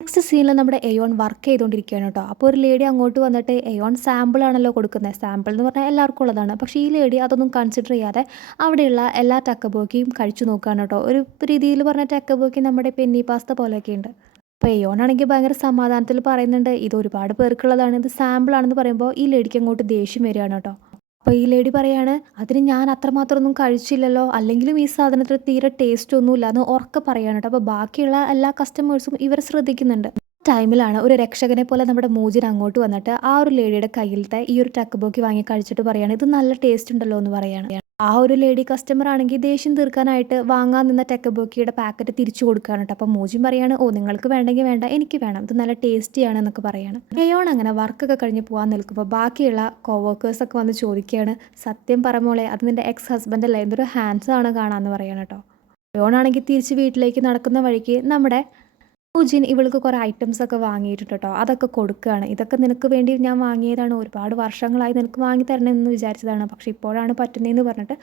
നെക്സ്റ്റ് സീനിൽ നമ്മുടെ എയോൺ വർക്ക് ചെയ്തുകൊണ്ടിരിക്കുകയാണ് കേട്ടോ. അപ്പോൾ ഒരു ലേഡി അങ്ങോട്ട് വന്നിട്ട്, എയോൺ സാമ്പിൾ ആണല്ലോ കൊടുക്കുന്നത്, സാമ്പിൾ എന്ന് പറഞ്ഞാൽ എല്ലാവർക്കും ഉള്ളതാണ്. പക്ഷേ ഈ ലേഡി അതൊന്നും കൺസിഡർ ചെയ്യാതെ അവിടെയുള്ള എല്ലാ ടക്കബോക്കിയും കഴിച്ചു നോക്കുകയാണ് കേട്ടോ. ഒരു രീതിയിൽ പറഞ്ഞ ടക്കബോക്കി നമ്മുടെ പെന്നി പാസ്ത പോലെയൊക്കെ ഉണ്ട്. അപ്പോൾ എയോൺ ആണെങ്കിൽ ഭയങ്കര സമാധാനത്തിൽ പറയുന്നുണ്ട്, ഇത് ഒരുപാട് പേർക്കുള്ളതാണ്, ഇത് സാമ്പിൾ ആണെന്ന് പറയുമ്പോൾ ഈ ലേഡിക്ക് അങ്ങോട്ട് ദേഷ്യം വരികയാണ് കേട്ടോ. അപ്പോൾ ഈ ലേഡി പറയാണ്, അതിന് ഞാൻ അത്രമാത്രം ഒന്നും കഴിച്ചില്ലല്ലോ, അല്ലെങ്കിലും ഈ സാധനത്തിന് തീരെ ടേസ്റ്റ് ഒന്നുമില്ല എന്ന് ഉറക്കെ പറയാണ് കേട്ടോ. അപ്പോൾ ബാക്കിയുള്ള എല്ലാ കസ്റ്റമേഴ്സും ഇവരെ ശ്രദ്ധിക്കുന്നുണ്ട്. ടൈമിലാണ് ഒരു രക്ഷകനെ പോലെ നമ്മുടെ മൂജിൻ അങ്ങോട്ട് വന്നിട്ട് ആ ഒരു ലേഡിയുടെ കയ്യിലത്തെ ഈ ഒരു ടക്ക് വാങ്ങി കഴിച്ചിട്ട് പറയാണ്, ഇത് നല്ല ടേസ്റ്റ് ഉണ്ടല്ലോ എന്ന് പറയാണ്. ആ ഒരു ലേഡി കസ്റ്റമർ ആണെങ്കിൽ ദേഷ്യം തീർക്കാനായിട്ട് വാങ്ങാൻ നിന്ന ടെക്കബോക്കിയുടെ പാക്കറ്റ് തിരിച്ചു കൊടുക്കുകയാണ് കേട്ടോ. അപ്പോൾ മൂജിൻ പറയാണ്, ഓ നിങ്ങൾക്ക് വേണ്ടെങ്കിൽ വേണ്ട, എനിക്ക് വേണം, ഇത് നല്ല ടേസ്റ്റിയാണ് എന്നൊക്കെ പറയാണ്. എയോൺ അങ്ങനെ വർക്കൊക്കെ കഴിഞ്ഞ് പോകാൻ നിൽക്കുമ്പോൾ ബാക്കിയുള്ള കോവർക്കേഴ്സൊക്കെ വന്ന് ചോദിക്കുകയാണ്, സത്യം പറമോളെ, അത് നിൻ്റെ എക്സ് ഹസ്ബൻഡ് അല്ലേ, എന്തൊരു ഹാൻഡ്സം ആണ് കാണാമെന്ന് പറയാണ് കേട്ടോ. എയോൺ ആണെങ്കിൽ തിരിച്ച് വീട്ടിലേക്ക് നടക്കുന്ന വഴിക്ക് നമ്മുടെ മൂജിൻ ഇവൾക്ക് കുറേ ഐറ്റംസ് ഒക്കെ വാങ്ങിയിട്ടുണ്ട് കേട്ടോ. അതൊക്കെ കൊടുക്കുകയാണ്. ഇതൊക്കെ നിനക്ക് വേണ്ടി ഞാൻ വാങ്ങിയതാണ്, ഒരുപാട് വർഷങ്ങളായി നിനക്ക് വാങ്ങി തരണമെന്ന് വിചാരിച്ചതാണ്, പക്ഷേ ഇപ്പോഴാണ് പറ്റുന്നതെന്ന് പറഞ്ഞിട്ട്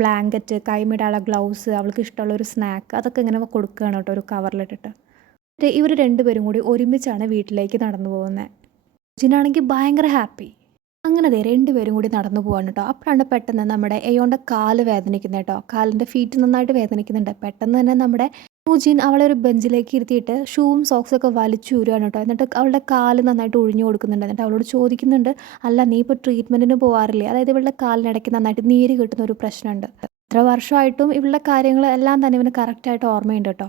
ബ്ലാങ്കറ്റ്, കൈമിടാനുള്ള ഗ്ലൗസ്, അവൾക്ക് ഇഷ്ടമുള്ള ഒരു സ്നാക്ക്, അതൊക്കെ ഇങ്ങനെ കൊടുക്കുകയാണ് കേട്ടോ ഒരു കവറിലിട്ടിട്ട്. ഇവർ രണ്ടുപേരും കൂടി ഒരുമിച്ചാണ് വീട്ടിലേക്ക് നടന്നു പോകുന്നത്. മൂജിനാണെങ്കിൽ ഭയങ്കര ഹാപ്പി. അങ്ങനെ ദേ രണ്ടുപേരും കൂടി നടന്നു പോവാണ് കേട്ടോ. അപ്പോഴാണ് പെട്ടെന്ന് നമ്മുടെ എയോൻ്റെ കാല് വേദനിക്കുന്നത് കേട്ടോ. കാലിൻ്റെ ഫീറ്റ് നന്നായിട്ട് വേദനിക്കുന്നുണ്ട്. പെട്ടെന്ന് തന്നെ നമ്മുടെ മൂജിൻ അവളെ ഒരു ബെഞ്ചിലേക്ക് ഇരുത്തിയിട്ട് ഷൂവും സോക്സൊക്കെ വലിച്ചൂരുകയാണ് കേട്ടോ. എന്നിട്ട് അവളുടെ കാല് നന്നായിട്ട് ഒഴിഞ്ഞു കൊടുക്കുന്നുണ്ട്. എന്നിട്ട് അവളോട് ചോദിക്കുന്നുണ്ട്, അല്ല നീ ഇപ്പോൾ ട്രീറ്റ്മെൻറ്റിന് പോകാറില്ലേ, അതായത് ഇവളുടെ കാലിനിടയ്ക്ക് നന്നായിട്ട് നീര് കിട്ടുന്ന ഒരു പ്രശ്നമുണ്ട്. ഇത്ര വർഷമായിട്ടും ഇവളുടെ കാര്യങ്ങൾ എല്ലാം തന്നെ ഇവന് കറക്റ്റായിട്ട് ഓർമ്മയുണ്ട് കേട്ടോ.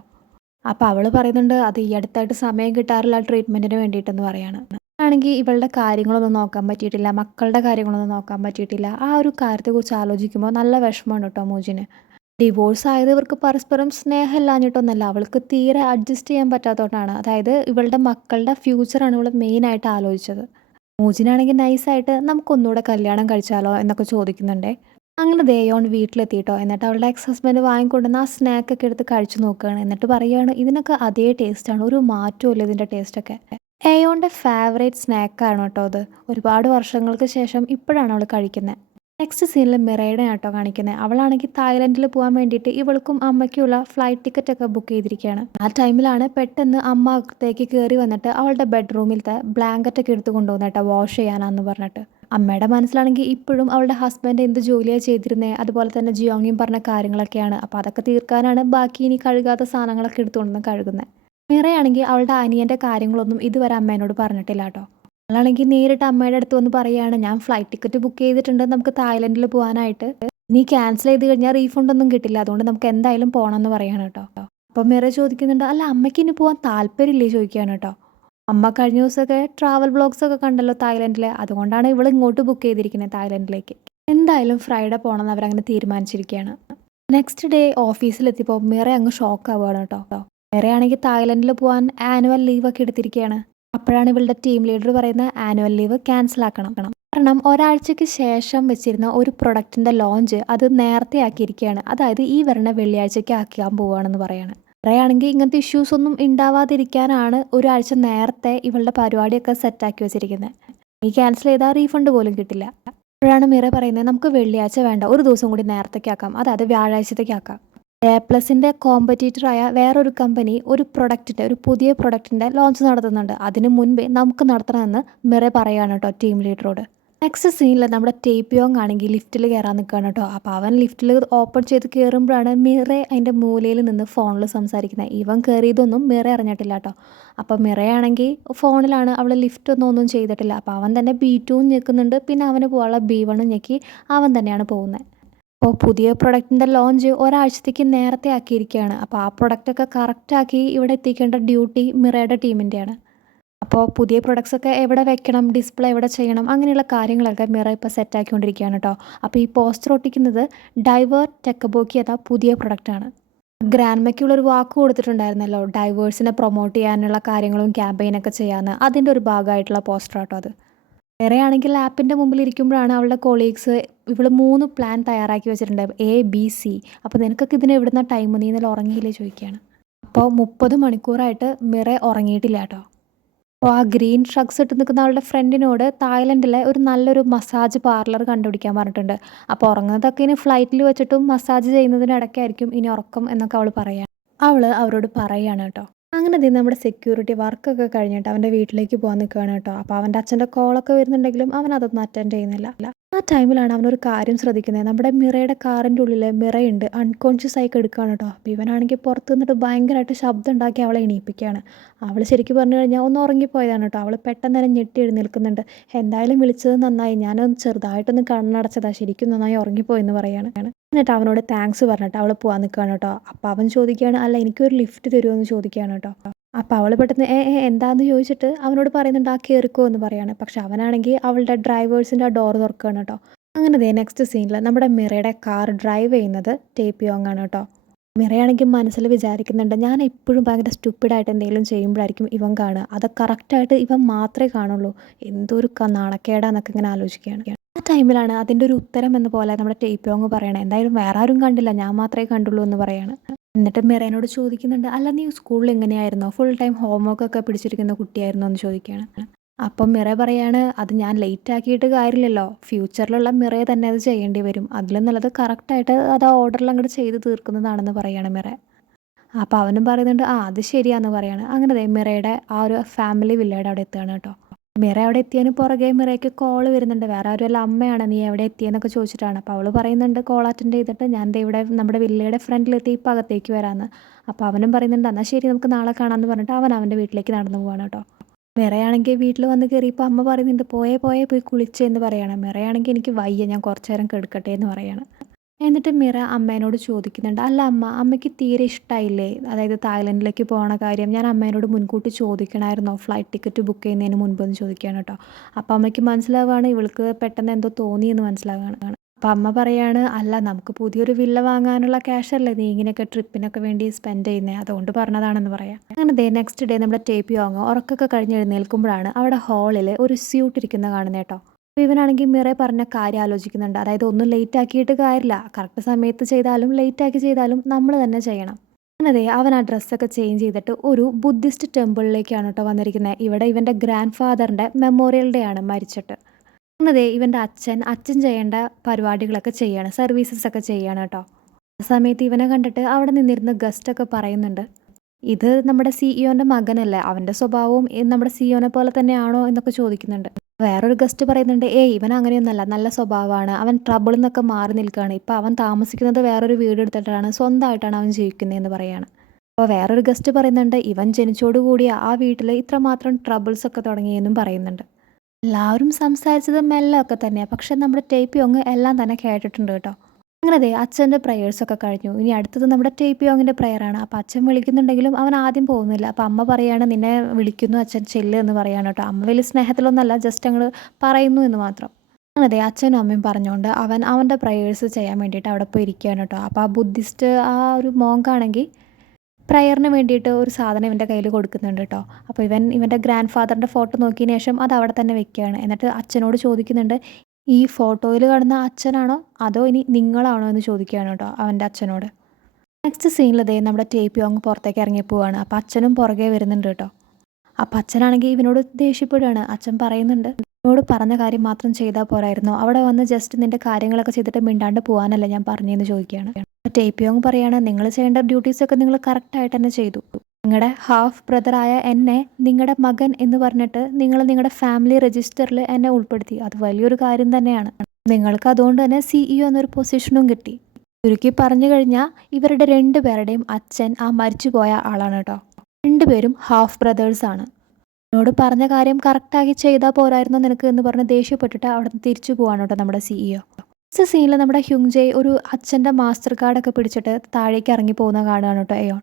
അപ്പോൾ അവൾ പറയുന്നുണ്ട്, അത് ഈ അടുത്തായിട്ട് സമയം കിട്ടാറില്ല ട്രീറ്റ്മെൻറ്റിന് വേണ്ടിയിട്ടെന്ന് പറയാണ്. ആണെങ്കിൽ ഇവളുടെ കാര്യങ്ങളൊന്നും നോക്കാൻ പറ്റിയിട്ടില്ല, മക്കളുടെ കാര്യങ്ങളൊന്നും നോക്കാൻ പറ്റിയിട്ടില്ല. ആ ഒരു കാര്യത്തെക്കുറിച്ച് ആലോചിക്കുമ്പോൾ നല്ല വിഷമമാണ് കേട്ടോ മൂജിന്. ഡിവോഴ്സ് ആയത് ഇവർക്ക് പരസ്പരം സ്നേഹമില്ലാഞ്ഞിട്ടൊന്നുമല്ല, അവൾക്ക് തീരെ അഡ്ജസ്റ്റ് ചെയ്യാൻ പറ്റാത്തതുകൊണ്ടാണ്. അതായത് ഇവളുടെ മക്കളുടെ ഫ്യൂച്ചറാണ് ഇവൾ മെയിനായിട്ട് ആലോചിച്ചത്. മൂജിനാണെങ്കിൽ നൈസായിട്ട് നമുക്കൊന്നുകൂടെ കല്യാണം കഴിച്ചാലോ എന്നൊക്കെ ചോദിക്കുന്നുണ്ടേ. അങ്ങനെ ദേയോൺ വീട്ടിലെത്തിയിട്ടോ. എന്നിട്ട് അവളുടെ എക്സ് ഹസ്ബൻഡ് വാങ്ങിക്കൊണ്ടുവന്ന് ആ സ്നാക്കൊക്കെ എടുത്ത് കഴിച്ചു നോക്കുകയാണ്. എന്നിട്ട് പറയുകയാണ്, ഇതിനൊക്കെ അതേ ടേസ്റ്റാണ്, ഒരു മാറ്റവും ഇല്ല ഇതിൻ്റെ ടേസ്റ്റൊക്കെ. എയോൻ്റെ ഫേവറേറ്റ് സ്നാക്കാണ് കേട്ടോ അത്. ഒരുപാട് വർഷങ്ങൾക്ക് ശേഷം ഇപ്പോഴാണ് അവൾ കഴിക്കുന്നത്. നെക്സ്റ്റ് സീനിൽ മിറയുടെ ആട്ടോ കാണിക്കുന്നത്. അവളാണെങ്കിൽ തായ്ലൻഡിൽ പോകാൻ വേണ്ടിയിട്ട് ഇവൾക്കും അമ്മയ്ക്കുള്ള ഫ്ലൈറ്റ് ടിക്കറ്റൊക്കെ ബുക്ക് ചെയ്തിരിക്കുകയാണ്. ആ ടൈമിലാണ് പെട്ടെന്ന് അമ്മ അകത്തേക്ക് കയറി വന്നിട്ട് അവളുടെ ബെഡ്റൂമിലത്തെ ബ്ലാങ്കറ്റൊക്കെ എടുത്ത് കൊണ്ടുവന്നു കേട്ടോ, വാഷ് ചെയ്യാനാന്ന് പറഞ്ഞിട്ട്. അമ്മയുടെ മനസ്സിലാണെങ്കിൽ ഇപ്പോഴും അവളുടെ ഹസ്ബൻഡ് എന്ത് ജോലിയാണ് ചെയ്തിരുന്നത്, അതുപോലെ തന്നെ ജിയോങ്ങിയും പറഞ്ഞ കാര്യങ്ങളൊക്കെയാണ്. അപ്പോൾ അതൊക്കെ തീർക്കാനാണ് ബാക്കി ഇനി കഴുകാത്ത സാധനങ്ങളൊക്കെ എടുത്തുകൊണ്ടുവന്ന് കഴുകുന്നത്. മിറയാണെങ്കിൽ അവളുടെ അനിയൻ്റെ കാര്യങ്ങളൊന്നും ഇതുവരെ അമ്മേനോട് പറഞ്ഞിട്ടില്ല കേട്ടോ. അവളാണെങ്കിൽ നേരിട്ട് അമ്മയുടെ അടുത്ത് വന്ന് പറയുകയാണ്, ഞാൻ ഫ്ലൈറ്റ് ടിക്കറ്റ് ബുക്ക് ചെയ്തിട്ടുണ്ട് നമുക്ക് തായ്ലൻഡിൽ പോകാനായിട്ട്, നീ ക്യാൻസൽ ചെയ്ത് കഴിഞ്ഞാൽ റീഫണ്ടൊന്നും കിട്ടില്ല, അതുകൊണ്ട് നമുക്ക് എന്തായാലും പോകണമെന്ന് പറയാണ് കേട്ടോ. അപ്പോൾ മിറ ചോദിക്കുന്നുണ്ട്, അല്ല അമ്മയ്ക്ക് ഇനി പോകാൻ താല്പര്യമില്ലേ ചോദിക്കുകയാണ് കേട്ടോ. അമ്മ കഴിഞ്ഞ ദിവസമൊക്കെ ട്രാവൽ വ്ളോഗ്സൊക്കെ കണ്ടല്ലോ തായ്ലൻഡിൽ, അതുകൊണ്ടാണ് ഇവൾ ഇങ്ങോട്ട് ബുക്ക് ചെയ്തിരിക്കുന്നത് തായ്ലൻഡിലേക്ക്. എന്തായാലും ഫ്രൈഡേ പോകണമെന്ന് അവരങ്ങനെ തീരുമാനിച്ചിരിക്കുകയാണ്. നെക്സ്റ്റ് ഡേ ഓഫീസിലെത്തിയപ്പോൾ മിറ അങ്ങ് ഷോക്ക് ആവുകയാണ് കേട്ടോ. വേറെയാണെങ്കിൽ തായ്ലൻഡിൽ പോകാൻ ആനുവൽ ലീവൊക്കെ എടുത്തിരിക്കുകയാണ്. അപ്പോഴാണ് ഇവളുടെ ടീം ലീഡർ പറയുന്നത് ആനുവൽ ലീവ് ക്യാൻസൽ ആക്കണം. കാരണം ഒരാഴ്ചയ്ക്ക് ശേഷം വെച്ചിരുന്ന ഒരു പ്രൊഡക്റ്റിൻ്റെ ലോഞ്ച് അത് നേരത്തെ ആക്കിയിരിക്കുകയാണ്. അതായത് ഈ വരുന്ന വെള്ളിയാഴ്ചയ്ക്ക് ആക്കാൻ പോവുകയാണെന്ന് പറയാണ്. പറയുകയാണെങ്കിൽ ഇങ്ങനത്തെ ഇഷ്യൂസ് ഒന്നും ഉണ്ടാവാതിരിക്കാനാണ് ഒരാഴ്ച നേരത്തെ ഇവളുടെ പരിപാടിയൊക്കെ സെറ്റാക്കി വെച്ചിരിക്കുന്നത്. ഈ ക്യാൻസൽ ചെയ്താൽ റീഫണ്ട് പോലും കിട്ടില്ല. അപ്പോഴാണ് മിറ പറയുന്നത് നമുക്ക് വെള്ളിയാഴ്ച വേണ്ട, ഒരു ദിവസം കൂടി നേരത്തേക്ക് ആക്കാം, അതായത് വ്യാഴാഴ്ചത്തേക്ക് ആക്കാം. എ പ്ലസിൻ്റെ കോമ്പറ്റീറ്ററായ വേറൊരു കമ്പനി ഒരു പുതിയ പ്രൊഡക്റ്റിൻ്റെ ലോഞ്ച് നടത്തുന്നുണ്ട്. അതിന് മുൻപേ നമുക്ക് നടത്തണമെന്ന് മിറ പറയുകയാണ് കേട്ടോ ടീം ലീഡറോട്. നെക്സ്റ്റ് സീനിൽ നമ്മുടെ ടേപ്പിയോങ് ആണെങ്കിൽ ലിഫ്റ്റിൽ കയറാൻ നിൽക്കുകയാണ് കേട്ടോ. അപ്പോൾ അവൻ ലിഫ്റ്റിൽ ഓപ്പൺ ചെയ്ത് കയറുമ്പോഴാണ് മിറ അതിൻ്റെ മൂലയിൽ നിന്ന് ഫോണിൽ സംസാരിക്കുന്നത്. ഇവൻ കയറിയതൊന്നും മിറ അറിഞ്ഞിട്ടില്ല കേട്ടോ. അപ്പോൾ മിറയാണെങ്കിൽ ഫോണിലാണ്, അവൾ ഒന്നും ചെയ്തിട്ടില്ല. അപ്പോൾ അവൻ തന്നെ B2 ഞെക്കുന്നുണ്ട്, പിന്നെ അവന് പോകാനുള്ള B1 ഞെക്കി അവൻ തന്നെയാണ് പോകുന്നത്. അപ്പോൾ പുതിയ പ്രൊഡക്റ്റിൻ്റെ ലോഞ്ച് ഒരാഴ്ചത്തേക്ക് നേരത്തെ ആക്കിയിരിക്കുകയാണ്. അപ്പോൾ ആ പ്രൊഡക്റ്റൊക്കെ കറക്റ്റാക്കി ഇവിടെ എത്തിക്കേണ്ട ഡ്യൂട്ടി മിറയുടെ ടീമിൻ്റെയാണ്. അപ്പോൾ പുതിയ പ്രൊഡക്ട്സൊക്കെ എവിടെ വെക്കണം, ഡിസ്പ്ലേ എവിടെ ചെയ്യണം, അങ്ങനെയുള്ള കാര്യങ്ങളൊക്കെ മിറ ഇപ്പോൾ സെറ്റാക്കിക്കൊണ്ടിരിക്കുകയാണ് കേട്ടോ. അപ്പോൾ ഈ പോസ്റ്റർ ഒട്ടിക്കുന്നത് ഡൈവർ ടെക്കബോക്കി എന്ന പുതിയ പ്രൊഡക്റ്റാണ്. ഗ്രാൻഡ്മയ്ക്കുള്ളൊരു വാക്ക് കൊടുത്തിട്ടുണ്ടായിരുന്നല്ലോ, ഡൈവേഴ്സിനെ പ്രൊമോട്ട് ചെയ്യാനുള്ള കാര്യങ്ങളും ക്യാമ്പയിനൊക്കെ ചെയ്യാമെന്ന്. അതിൻ്റെ ഒരു ഭാഗമായിട്ടുള്ള പോസ്റ്റർ കേട്ടോ അത്. വേറെയാണെങ്കിൽ ആപ്പിൻ്റെ മുമ്പിൽ ഇരിക്കുമ്പോഴാണ് അവളുടെ കൊളീഗ്സ് ഇവൾ 3 പ്ലാൻ തയ്യാറാക്കി വെച്ചിട്ടുണ്ട്, ABC. അപ്പോൾ നിനക്കൊക്കെ ഇതിന് എവിടുന്ന ടൈം, നീ ഇന്നലെ ഉറങ്ങിയില്ലേ ചോദിക്കുകയാണ്. അപ്പോൾ 30 മണിക്കൂറായിട്ട് മിറ ഉറങ്ങിയിട്ടില്ല കേട്ടോ. അപ്പോൾ ആ ഗ്രീൻ ഷർട്ട്സ് ഇട്ട് നിൽക്കുന്ന അവളുടെ ഫ്രണ്ടിനോട് തായ്ലൻഡിലെ ഒരു നല്ലൊരു മസാജ് പാർലർ കണ്ടുപിടിക്കാൻ പറഞ്ഞിട്ടുണ്ട്. അപ്പോൾ ഉറങ്ങുന്നതൊക്കെ ഇനി ഫ്ലൈറ്റിൽ വെച്ചിട്ടും മസാജ് ചെയ്യുന്നതിനിടയ്ക്കായിരിക്കും ഇനി ഉറക്കം എന്നൊക്കെ അവൾ അവരോട് പറയുകയാണ് കേട്ടോ. അങ്ങനെ നമ്മുടെ സെക്യൂരിറ്റി വർക്കൊക്കെ കഴിഞ്ഞിട്ട് അവൻ്റെ വീട്ടിലേക്ക് പോകാൻ നിൽക്കുകയാണ് കേട്ടോ. അപ്പോൾ അവൻ്റെ അച്ഛൻ്റെ കോളൊക്കെ വരുന്നുണ്ടെങ്കിലും അവൻ അതൊന്നും അറ്റൻഡ് ചെയ്യുന്നില്ല. ആ ടൈമിലാണ് അവനൊരു കാര്യം ശ്രദ്ധിക്കുന്നത്. നമ്മുടെ മിറയുടെ കാറിൻ്റെ ഉള്ളിൽ മിറയുണ്ട് അൺകോൺഷ്യസ് ആയി എടുക്കുകയാണ് കേട്ടോ. അപ്പോൾ ഇവനാണെങ്കിൽ പുറത്ത് നിന്നിട്ട് ഭയങ്കരമായിട്ട് ശബ്ദം ഉണ്ടാക്കി അവളെ എണീപ്പിക്കുകയാണ്. അവൾ ശരിക്കും പറഞ്ഞു കഴിഞ്ഞാൽ ഒന്ന് ഉറങ്ങിപ്പോയതാണ് കേട്ടോ. അവൾ പെട്ടെന്ന് തന്നെ ഞെട്ടി എഴുന്നേൽക്കുന്നുണ്ട്. എന്തായാലും വിളിച്ചത് നന്നായി, ഞാനൊന്ന് ചെറുതായിട്ടൊന്ന് കണ്ണടച്ചതാ, ശരിക്കും നന്നായി ഉറങ്ങിപ്പോയെന്ന് പറയാണ്. എന്നിട്ട് അവനോട് താങ്ക്സ് പറഞ്ഞിട്ട് അവൾ പോകാൻ നിൽക്കുകയാണ് കേട്ടോ. അപ്പോൾ അവൻ ചോദിക്കുകയാണ്, അല്ല എനിക്കൊരു ലിഫ്റ്റ് തരുമോ എന്ന് ചോദിക്കുകയാണ് കേട്ടോ. അപ്പോൾ അവൾ പെട്ടെന്ന് എന്താണെന്ന് ചോദിച്ചിട്ട് അവനോട് പറയുന്നുണ്ട് ആ കയറിക്കോ എന്ന് പറയാണ്. പക്ഷെ അവനാണെങ്കിൽ അവളുടെ ഡ്രൈവേഴ്സിൻ്റെ ആ ഡോർ തുറക്കുകയാണ് കേട്ടോ. അങ്ങനെ നെക്സ്റ്റ് സീനിൽ നമ്മുടെ മിറയുടെ കാർ ഡ്രൈവ് ചെയ്യുന്നത് ടേപ്പിയോങ് ആണ് കേട്ടോ. മിറയാണെങ്കിൽ മനസ്സിൽ വിചാരിക്കുന്നുണ്ട്, ഞാൻ എപ്പോഴും ഭയങ്കര സ്റ്റുപ്പിഡായിട്ട് എന്തെങ്കിലും ചെയ്യുമ്പോഴായിരിക്കും ഇവൻ കാണുക, അത് കറക്റ്റായിട്ട് ഇവൻ മാത്രമേ കാണുള്ളൂ, എന്തൊരു നാണക്കേടാന്നൊക്കെ ഇങ്ങനെ ആലോചിക്കുകയാണ്. ആ ടൈമിലാണ് അതിൻ്റെ ഒരു ഉത്തരം എന്ന പോലെ നമ്മുടെ ടേപ്പിയോങ് പറയണേ, എന്തായാലും വേറെ ആരും കണ്ടില്ല, ഞാൻ മാത്രമേ കണ്ടുള്ളൂ എന്ന് പറയാണ്. എന്നിട്ട് മിറേനോട് ചോദിക്കുന്നുണ്ട്, അല്ല നീ സ്കൂളിൽ എങ്ങനെയായിരുന്നോ, ഫുൾ ടൈം ഹോംവർക്കൊക്കെ പിടിച്ചിരിക്കുന്ന കുട്ടിയായിരുന്നോ എന്ന് ചോദിക്കുകയാണ്. അപ്പം മിറ പറയാണ്, അത് ഞാൻ ലേറ്റ് ആക്കിയിട്ട് കാര്യമില്ലല്ലോ, ഫ്യൂച്ചറിലുള്ള മിറയെ തന്നെ അത് ചെയ്യേണ്ടി വരും, അതിലും നല്ലത് കറക്റ്റായിട്ട് അത് ആ ഓർഡറിൽ അങ്ങോട്ട് ചെയ്ത് തീർക്കുന്നതാണെന്ന് പറയാണ് മിറ. അപ്പോൾ അവനും പറയുന്നുണ്ട് അത് ശരിയാന്ന് പറയാണ്. അങ്ങനെ മിറയുടെ ആ ഒരു ഫാമിലി വില്ലയുടെ അവിടെ എത്തുകയാണ് കേട്ടോ. മിറ അവിടെ എത്തിയതിന് പുറകെ മിറയ്ക്ക് കോൾ വരുന്നുണ്ട്. വേറെ ആരുമല്ല, അമ്മയാണ്. നീ എവിടെ എത്തിയെന്നൊക്കെ ചോദിച്ചിട്ടാണ്. അപ്പോൾ അവൾ പറയുന്നുണ്ട് കോൾ അറ്റൻഡ് ചെയ്തിട്ട് ഞാൻ ഇവിടെ നമ്മുടെ വില്ലയുടെ ഫ്രണ്ടിലെത്തി ഇപ്പം അകത്തേക്ക് വരാമെന്ന്. അപ്പോൾ അവനും പറയുന്നുണ്ട് എന്നാൽ ശരി നമുക്ക് നാളെ കാണാമെന്ന് പറഞ്ഞിട്ട് അവൻ അവൻ്റെ വീട്ടിലേക്ക് നടന്നു പോവാണ് കേട്ടോ. മിറയാണെങ്കിൽ വീട്ടിൽ വന്ന് കയറിയപ്പോൾ അമ്മ പറയുന്നുണ്ട് പോയി കുളിച്ചെന്ന് പറയാണ്. മിറയാണെങ്കിൽ എനിക്ക് വയ്യ, ഞാൻ കുറച്ച് നേരം കെടുക്കട്ടെ എന്ന് പറയാണ്. എന്നിട്ട് മിറ അമ്മേനോട് ചോദിക്കുന്നുണ്ട്, അല്ല അമ്മയ്ക്ക് തീരെ ഇഷ്ടമായില്ലേ, അതായത് തായ്ലൻഡിലേക്ക് പോകണ കാര്യം ഞാൻ അമ്മേനോട് മുൻകൂട്ടി ചോദിക്കണമായിരുന്നോ, ഫ്ലൈറ്റ് ടിക്കറ്റ് ബുക്ക് ചെയ്യുന്നതിന് മുൻപെന്ന് ചോദിക്കുകയാണ് കേട്ടോ. അപ്പോൾ അമ്മയ്ക്ക് മനസ്സിലാവുകയാണ് ഇവൾക്ക് പെട്ടെന്ന് എന്തോ തോന്നിയെന്ന് മനസ്സിലാവുകയാണ്. അപ്പോൾ അമ്മ പറയാണ്, അല്ല നമുക്ക് പുതിയൊരു വില്ല വാങ്ങാനുള്ള ക്യാഷല്ലേ നീ ഇങ്ങനെയൊക്കെ ട്രിപ്പിനൊക്കെ വേണ്ടി സ്പെൻഡ് ചെയ്യുന്നത്, അതുകൊണ്ട് പറഞ്ഞതാണെന്ന് പറയാം. അങ്ങനെ നെക്സ്റ്റ് ഡേ നമ്മുടെ ടേപ്പിയോങ് ഉറക്കൊക്കെ കഴിഞ്ഞ് എഴുന്നേൽക്കുമ്പോഴാണ് അവിടെ ഹാളിൽ ഒരു സ്യൂട്ട് ഇരിക്കുന്ന കാണുന്നത് കേട്ടോ. അപ്പോൾ ഇവനാണെങ്കിൽ മിറ പറഞ്ഞ കാര്യം ആലോചിക്കുന്നുണ്ട്. അതായത് ഒന്നും ലേറ്റ് ആക്കിയിട്ട് കാര്യമില്ല, കറക്റ്റ് സമയത്ത് ചെയ്താലും ലേറ്റ് ആക്കി ചെയ്താലും നമ്മൾ തന്നെ ചെയ്യണം. അങ്ങനെ അവൻ ആ ഡ്രസ്സൊക്കെ ചേഞ്ച് ചെയ്തിട്ട് ഒരു ബുദ്ധിസ്റ്റ് ടെമ്പിളിലേക്കാണ് കേട്ടോ വന്നിരിക്കുന്നത്. ഇവിടെ ഇവൻ്റെ ഗ്രാൻഡ് ഫാദറിൻ്റെ മെമ്മോറിയൽ ഡേ ആണ്, മരിച്ചിട്ട്. അങ്ങനെ ഇവൻ്റെ അച്ഛൻ ചെയ്യേണ്ട പരിപാടികളൊക്കെ ചെയ്യാണ്, സർവീസസ് ഒക്കെ ചെയ്യാണ് കേട്ടോ. ആ സമയത്ത് ഇവനെ കണ്ടിട്ട് അവിടെ നിന്നിരുന്ന ഗസ്റ്റൊക്കെ പറയുന്നുണ്ട്, ഇത് നമ്മുടെ സിഇഒൻ്റെ മകനല്ലേ, അവൻ്റെ സ്വഭാവവും നമ്മുടെ സിഇഒനെ പോലെ തന്നെയാണോ എന്നൊക്കെ ചോദിക്കുന്നുണ്ട്. വേറൊരു ഗസ്റ്റ് പറയുന്നുണ്ട്, ഇവൻ അങ്ങനെയൊന്നുമല്ല, നല്ല സ്വഭാവമാണ്, അവൻ ട്രബിളിൽ നിന്നൊക്കെ മാറി നിൽക്കുകയാണ്, ഇപ്പോൾ അവൻ താമസിക്കുന്നത് വേറൊരു വീട് എടുത്തിട്ടാണ്, സ്വന്തമായിട്ടാണ് അവൻ ജീവിക്കുന്നതെന്ന് പറയാണ്. അപ്പോൾ വേറൊരു ഗസ്റ്റ് പറയുന്നുണ്ട്, ഇവൻ ജനിച്ചോടുകൂടി ആ വീട്ടിൽ ഇത്രമാത്രം ട്രബിൾസ് ഒക്കെ തുടങ്ങിയെന്നും പറയുന്നുണ്ട്. എല്ലാവരും സംസാരിച്ചത് മെല്ലെ ഒക്കെ തന്നെയാണ്, പക്ഷെ നമ്മുടെ ടേപ്പിയോങ് എല്ലാം തന്നെ കേട്ടിട്ടുണ്ട് കേട്ടോ. അങ്ങനെ അച്ഛൻ്റെ പ്രയേഴ്സൊക്കെ കഴിഞ്ഞു. ഇനി അടുത്തത് നമ്മുടെ ടേപ്പിയോങ്ങിൻ്റെ പ്രയറാണ്. അപ്പോൾ അച്ഛൻ വിളിക്കുന്നുണ്ടെങ്കിലും അവൻ ആദ്യം പോകുന്നില്ല. അപ്പോൾ അമ്മ പറയാണ്, നിന്നെ വിളിക്കുന്നു അച്ഛൻ, ചെല്ല് എന്ന് പറയാണ് കേട്ടോ. അമ്മ വലിയ സ്നേഹത്തിലൊന്നല്ല, ജസ്റ്റ് അങ്ങോട്ട് പറയുന്നു എന്ന് മാത്രം. അങ്ങനെ അച്ഛനും അമ്മയും പറഞ്ഞുകൊണ്ട് അവൻ്റെ പ്രയേഴ്സ് ചെയ്യാൻ വേണ്ടിയിട്ട് അവിടെ പോയി ഇരിക്കുകയാണ് കേട്ടോ. അപ്പോൾ ആ ബുദ്ധിസ്റ്റ് ആ ഒരു മോങ്കാണെങ്കിൽ പ്രയറിന് വേണ്ടിയിട്ട് ഒരു സാധനം ഇവൻ്റെ കയ്യിൽ കൊടുക്കുന്നുണ്ട് കേട്ടോ. അപ്പോൾ ഇവൻ്റെ ഗ്രാൻഡ് ഫാദറിൻ്റെ ഫോട്ടോ നോക്കിയതിന് ശേഷം അത് അവിടെ തന്നെ വെക്കുകയാണ്. എന്നിട്ട് അച്ഛനോട് ചോദിക്കുന്നുണ്ട്, ഈ ഫോട്ടോയിൽ കാണുന്ന അച്ഛനാണോ അതോ ഇനി നിങ്ങളാണോ എന്ന് ചോദിക്കുകയാണ് കേട്ടോ അവൻ്റെ അച്ഛനോട്. നെക്സ്റ്റ് സീനിൽ ദേ നമ്മുടെ ടേപ്യോങ് പുറത്തേക്ക് ഇറങ്ങി പോവാണ്. അപ്പോൾ അച്ഛനും പുറകെ വരുന്നുണ്ട് കേട്ടോ. അപ്പം അച്ഛനാണെങ്കിൽ ഇവനോട് ദേഷ്യപ്പെടുകയാണ്. അച്ഛൻ പറയുന്നുണ്ട്, "എന്നോട് പറഞ്ഞ കാര്യം മാത്രം ചെയ്താൽ പോരായിരുന്നോ? അവിടെ വന്ന് ജസ്റ്റ് നിൻ്റെ കാര്യങ്ങളൊക്കെ ചെയ്തിട്ട് മിണ്ടാണ്ട് പോകാനല്ല ഞാൻ പറഞ്ഞതെന്ന്" ചോദിക്കുകയാണ്. ടേപ്യോങ് പറയാണ്, "നിങ്ങൾ ചെയ്യേണ്ട ഡ്യൂട്ടീസൊക്കെ നിങ്ങൾ കറക്റ്റായിട്ട് തന്നെ ചെയ്തു. നിങ്ങളുടെ ഹാഫ് ബ്രദറായ എന്നെ നിങ്ങളുടെ മകൻ എന്ന് പറഞ്ഞിട്ട് നിങ്ങൾ നിങ്ങളുടെ ഫാമിലി രജിസ്റ്ററിൽ എന്നെ ഉൾപ്പെടുത്തി. അത് വലിയൊരു കാര്യം തന്നെയാണ്. നിങ്ങൾക്ക് അതുകൊണ്ട് തന്നെ CEO എന്നൊരു പൊസിഷനും കിട്ടി." ചുരുക്കി പറഞ്ഞു കഴിഞ്ഞാൽ ഇവരുടെ രണ്ടുപേരുടെയും അച്ഛൻ ആ മരിച്ചുപോയ ആളാണ് കേട്ടോ. രണ്ടുപേരും ഹാഫ് ബ്രദേഴ്സാണ്. എന്നോട് പറഞ്ഞ കാര്യം കറക്റ്റാക്കി ചെയ്താൽ പോരായിരുന്നോ നിനക്ക് എന്ന് പറഞ്ഞ് ദേഷ്യപ്പെട്ടിട്ട് അവിടെ നിന്ന് തിരിച്ചു പോവാണ് കേട്ടോ നമ്മുടെ CEO. നെക്സ്റ്റ് സീനിൽ നമ്മുടെ ഹ്യുങ്ജെ ഒരു അച്ഛൻ്റെ മാസ്റ്റർ കാർഡൊക്കെ പിടിച്ചിട്ട് താഴേക്ക് ഇറങ്ങി പോകുന്ന കാണുകയാണ് കേട്ടോ അയോൺ.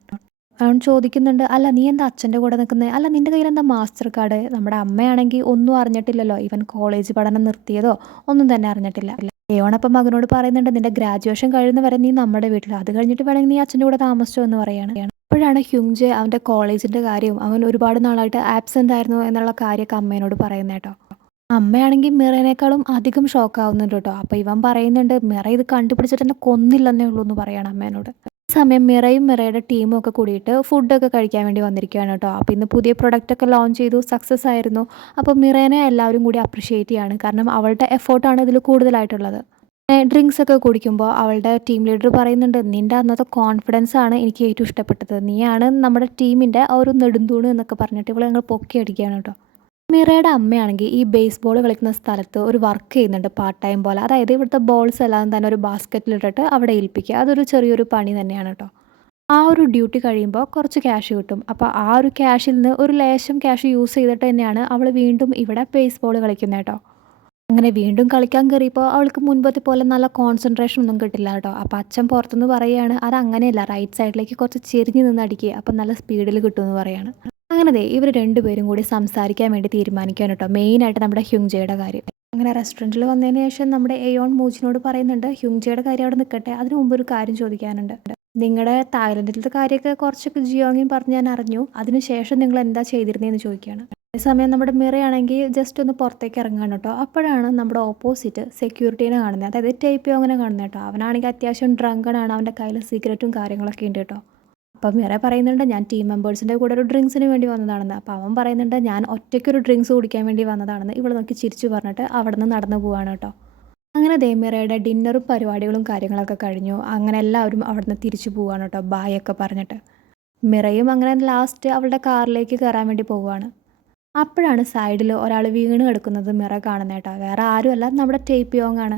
അവൻ ചോദിക്കുന്നുണ്ട്, "അല്ല നീ എന്താ അച്ഛൻ്റെ കൂടെ നിൽക്കുന്നത്? അല്ല നിൻ്റെ കയ്യിൽ എന്താ മാസ്റ്റർ കാർഡ്?" നമ്മുടെ അമ്മയാണെങ്കിൽ ഒന്നും അറിഞ്ഞിട്ടില്ലല്ലോ, ഇവൻ കോളേജ് പഠനം നിർത്തിയതോ ഒന്നും തന്നെ അറിഞ്ഞിട്ടില്ല. ഏയോൺ അപ്പം മകനോട് പറയുന്നുണ്ട്, "നിൻ്റെ ഗ്രാജുവേഷൻ കഴിയുന്ന വരെ നീ നമ്മുടെ വീട്ടിൽ, അത് കഴിഞ്ഞിട്ട് വേണമെങ്കിൽ നീ അച്ഛൻ്റെ കൂടെ താമസിച്ചോ" എന്ന് പറയാണ്. അപ്പോഴാണ് ഹ്യുങ്ജെ അവൻ്റെ കോളേജിൻ്റെ കാര്യവും അവൻ ഒരുപാട് നാളായിട്ട് ആബ്സെൻ്റ് ആയിരുന്നു എന്നുള്ള കാര്യമൊക്കെ അമ്മേനോട് പറയുന്നത് കേട്ടോ. അമ്മയാണെങ്കിൽ മിറേനേക്കാളും അധികം ഷോക്കാവുന്നുണ്ട് കേട്ടോ. അപ്പോൾ ഇവൻ പറയുന്നുണ്ട്, "മിറ ഇത് കണ്ടുപിടിച്ചിട്ട് എന്നെ കൊന്നില്ലെന്നേ ഉള്ളൂ" എന്ന് പറയാണ് അമ്മേനോട്. ഈ സമയം മിറയും മിറയുടെ ടീമും ഒക്കെ കൂടിയിട്ട് ഫുഡൊക്കെ കഴിക്കാൻ വേണ്ടി വന്നിരിക്കുകയാണ് കേട്ടോ. അപ്പോൾ ഇന്ന് പുതിയ പ്രൊഡക്റ്റൊക്കെ ലോഞ്ച് ചെയ്തു, സക്സസ് ആയിരുന്നു. അപ്പോൾ മിറേനെ എല്ലാവരും കൂടി അപ്രിഷ്യേറ്റ് ചെയ്യാണ്. കാരണം അവളുടെ എഫേർട്ടാണ് ഇതിൽ കൂടുതലായിട്ടുള്ളത്. ഡ്രിങ്ക്സ് ഒക്കെ കുടിക്കുമ്പോൾ അവളുടെ ടീം ലീഡർ പറയുന്നുണ്ട്, "നിൻ്റെ അന്നത്തെ കോൺഫിഡൻസ് ആണ് എനിക്ക് ഏറ്റവും ഇഷ്ടപ്പെട്ടത്. നീയാണ് നമ്മുടെ ടീമിൻ്റെ ആ ഒരു നെടുന്തൂണ്" എന്നൊക്കെ പറഞ്ഞിട്ട് ഇവളെ ഞങ്ങൾ പൊക്കി അടിക്കുകയാണ് കേട്ടോ. മിറയുടെ അമ്മയാണെങ്കിൽ ഈ ബേസ്ബോൾ കളിക്കുന്ന സ്ഥലത്ത് ഒരു വർക്ക് ചെയ്യുന്നുണ്ട് പാർട്ട് ടൈം പോലെ. അതായത് ഇവിടുത്തെ ബോൾസ് എല്ലാം തന്നെ ഒരു ബാസ്ക്കറ്റിലിട്ടിട്ട് അവിടെ ഏൽപ്പിക്കുക. അതൊരു ചെറിയൊരു പണി തന്നെയാണ് കേട്ടോ. ആ ഒരു ഡ്യൂട്ടി കഴിയുമ്പോൾ കുറച്ച് ക്യാഷ് കിട്ടും. അപ്പോൾ ആ ഒരു ക്യാഷിൽ നിന്ന് ഒരു ലേശം ക്യാഷ് യൂസ് ചെയ്തിട്ട് തന്നെയാണ് അവൾ വീണ്ടും ഇവിടെ ബേസ്ബോൾ കളിക്കുന്നത് കേട്ടോ. അങ്ങനെ വീണ്ടും കളിക്കാൻ കയറിയപ്പോൾ അവൾക്ക് മുൻപത്തെ പോലെ നല്ല കോൺസെൻട്രേഷൻ ഒന്നും കിട്ടില്ല കേട്ടോ. അപ്പോൾ അച്ഛൻ പുറത്തുനിന്ന് പറയുകയാണ്, "അത് അങ്ങനെയല്ല, റൈറ്റ് സൈഡിലേക്ക് കുറച്ച് ചെരിഞ്ഞ് നിന്ന് അടിക്കുക, അപ്പം നല്ല സ്പീഡിൽ കിട്ടുമെന്ന് പറയാണ്. അങ്ങനെ ദേ ഇവർ രണ്ടുപേരും കൂടി സംസാരിക്കാൻ വേണ്ടി തീരുമാനിക്കുകയാണ് കേട്ടോ, മെയിനായിട്ട് നമ്മുടെ ഹ്യുങ്ജയുടെ കാര്യം. അങ്ങനെ റെസ്റ്റോറൻറ്റിൽ വന്നതിന് ശേഷം നമ്മുടെ എയോൺ മൂജിനോട് പറയുന്നുണ്ട്, "ഹ്യുങ്ജയുടെ കാര്യം അവിടെ നിൽക്കട്ടെ, അതിന് മുമ്പ് ഒരു കാര്യം ചോദിക്കാനുണ്ട്. നിങ്ങളുടെ തായ്ലൻഡിലത്തെ കാര്യമൊക്കെ കുറച്ചൊക്കെ ജിയോങ്ങിൻ പറഞ്ഞ് ഞാൻ അറിഞ്ഞു. അതിനുശേഷം നിങ്ങൾ എന്താ ചെയ്തിരുന്നതെന്ന് ചോദിക്കുകയാണ്. അതേസമയം നമ്മുടെ മിറയാണെങ്കിൽ ജസ്റ്റ് ഒന്ന് പുറത്തേക്ക് ഇറങ്ങുകയാണ് കേട്ടോ. അപ്പോഴാണ് നമ്മുടെ ഓപ്പോസിറ്റ് സെക്യൂരിറ്റീനെ കാണുന്നത്, അതായത് ടേപ്യോങ്ങിനെ കാണുന്നത് കേട്ടോ. അവനാണെങ്കിൽ അത്യാവശ്യം ഡ്രങ്കണാണ്, അവൻ്റെ കയ്യിൽ സിഗരറ്റും കാര്യങ്ങളൊക്കെ ഉണ്ട് കേട്ടോ. അപ്പം മിറ പറയുന്നുണ്ട്, "ഞാൻ ടീം മെമ്പേഴ്സിൻ്റെ കൂടെ ഒരു ഡ്രിങ്ക്സിന് വേണ്ടി വന്നതാണെന്ന്." അപ്പോൾ അവൻ പറയുന്നുണ്ട്, "ഞാൻ ഒറ്റയ്ക്കൊരു ഡ്രിങ്ക്സ് കുടിക്കാൻ വേണ്ടി വന്നതാണെന്ന്." ഇവിടെ നോക്കി ചിരിച്ചു പറഞ്ഞിട്ട് അവിടെ നിന്ന് നടന്നു പോവാണ് കേട്ടോ. അങ്ങനെ ദേ മിറയുടെ ഡിന്നറും പരിപാടികളും കാര്യങ്ങളൊക്കെ കഴിഞ്ഞു. അങ്ങനെ എല്ലാവരും അവിടെ നിന്ന് തിരിച്ചു പോവാണ് കേട്ടോ, ബായ് ഒക്കെ പറഞ്ഞിട്ട്. മിറയും അങ്ങനെ ലാസ്റ്റ് അവളുടെ കാറിലേക്ക് കയറാൻ വേണ്ടി പോവുകയാണ്. അപ്പോഴാണ് സൈഡിൽ ഒരാൾ വീണ് കിടക്കുന്നത് മിറ കാണുന്നത് കേട്ടോ. വേറെ ആരുമല്ല, നമ്മുടെ ടേപ്യോങ് ആണ്.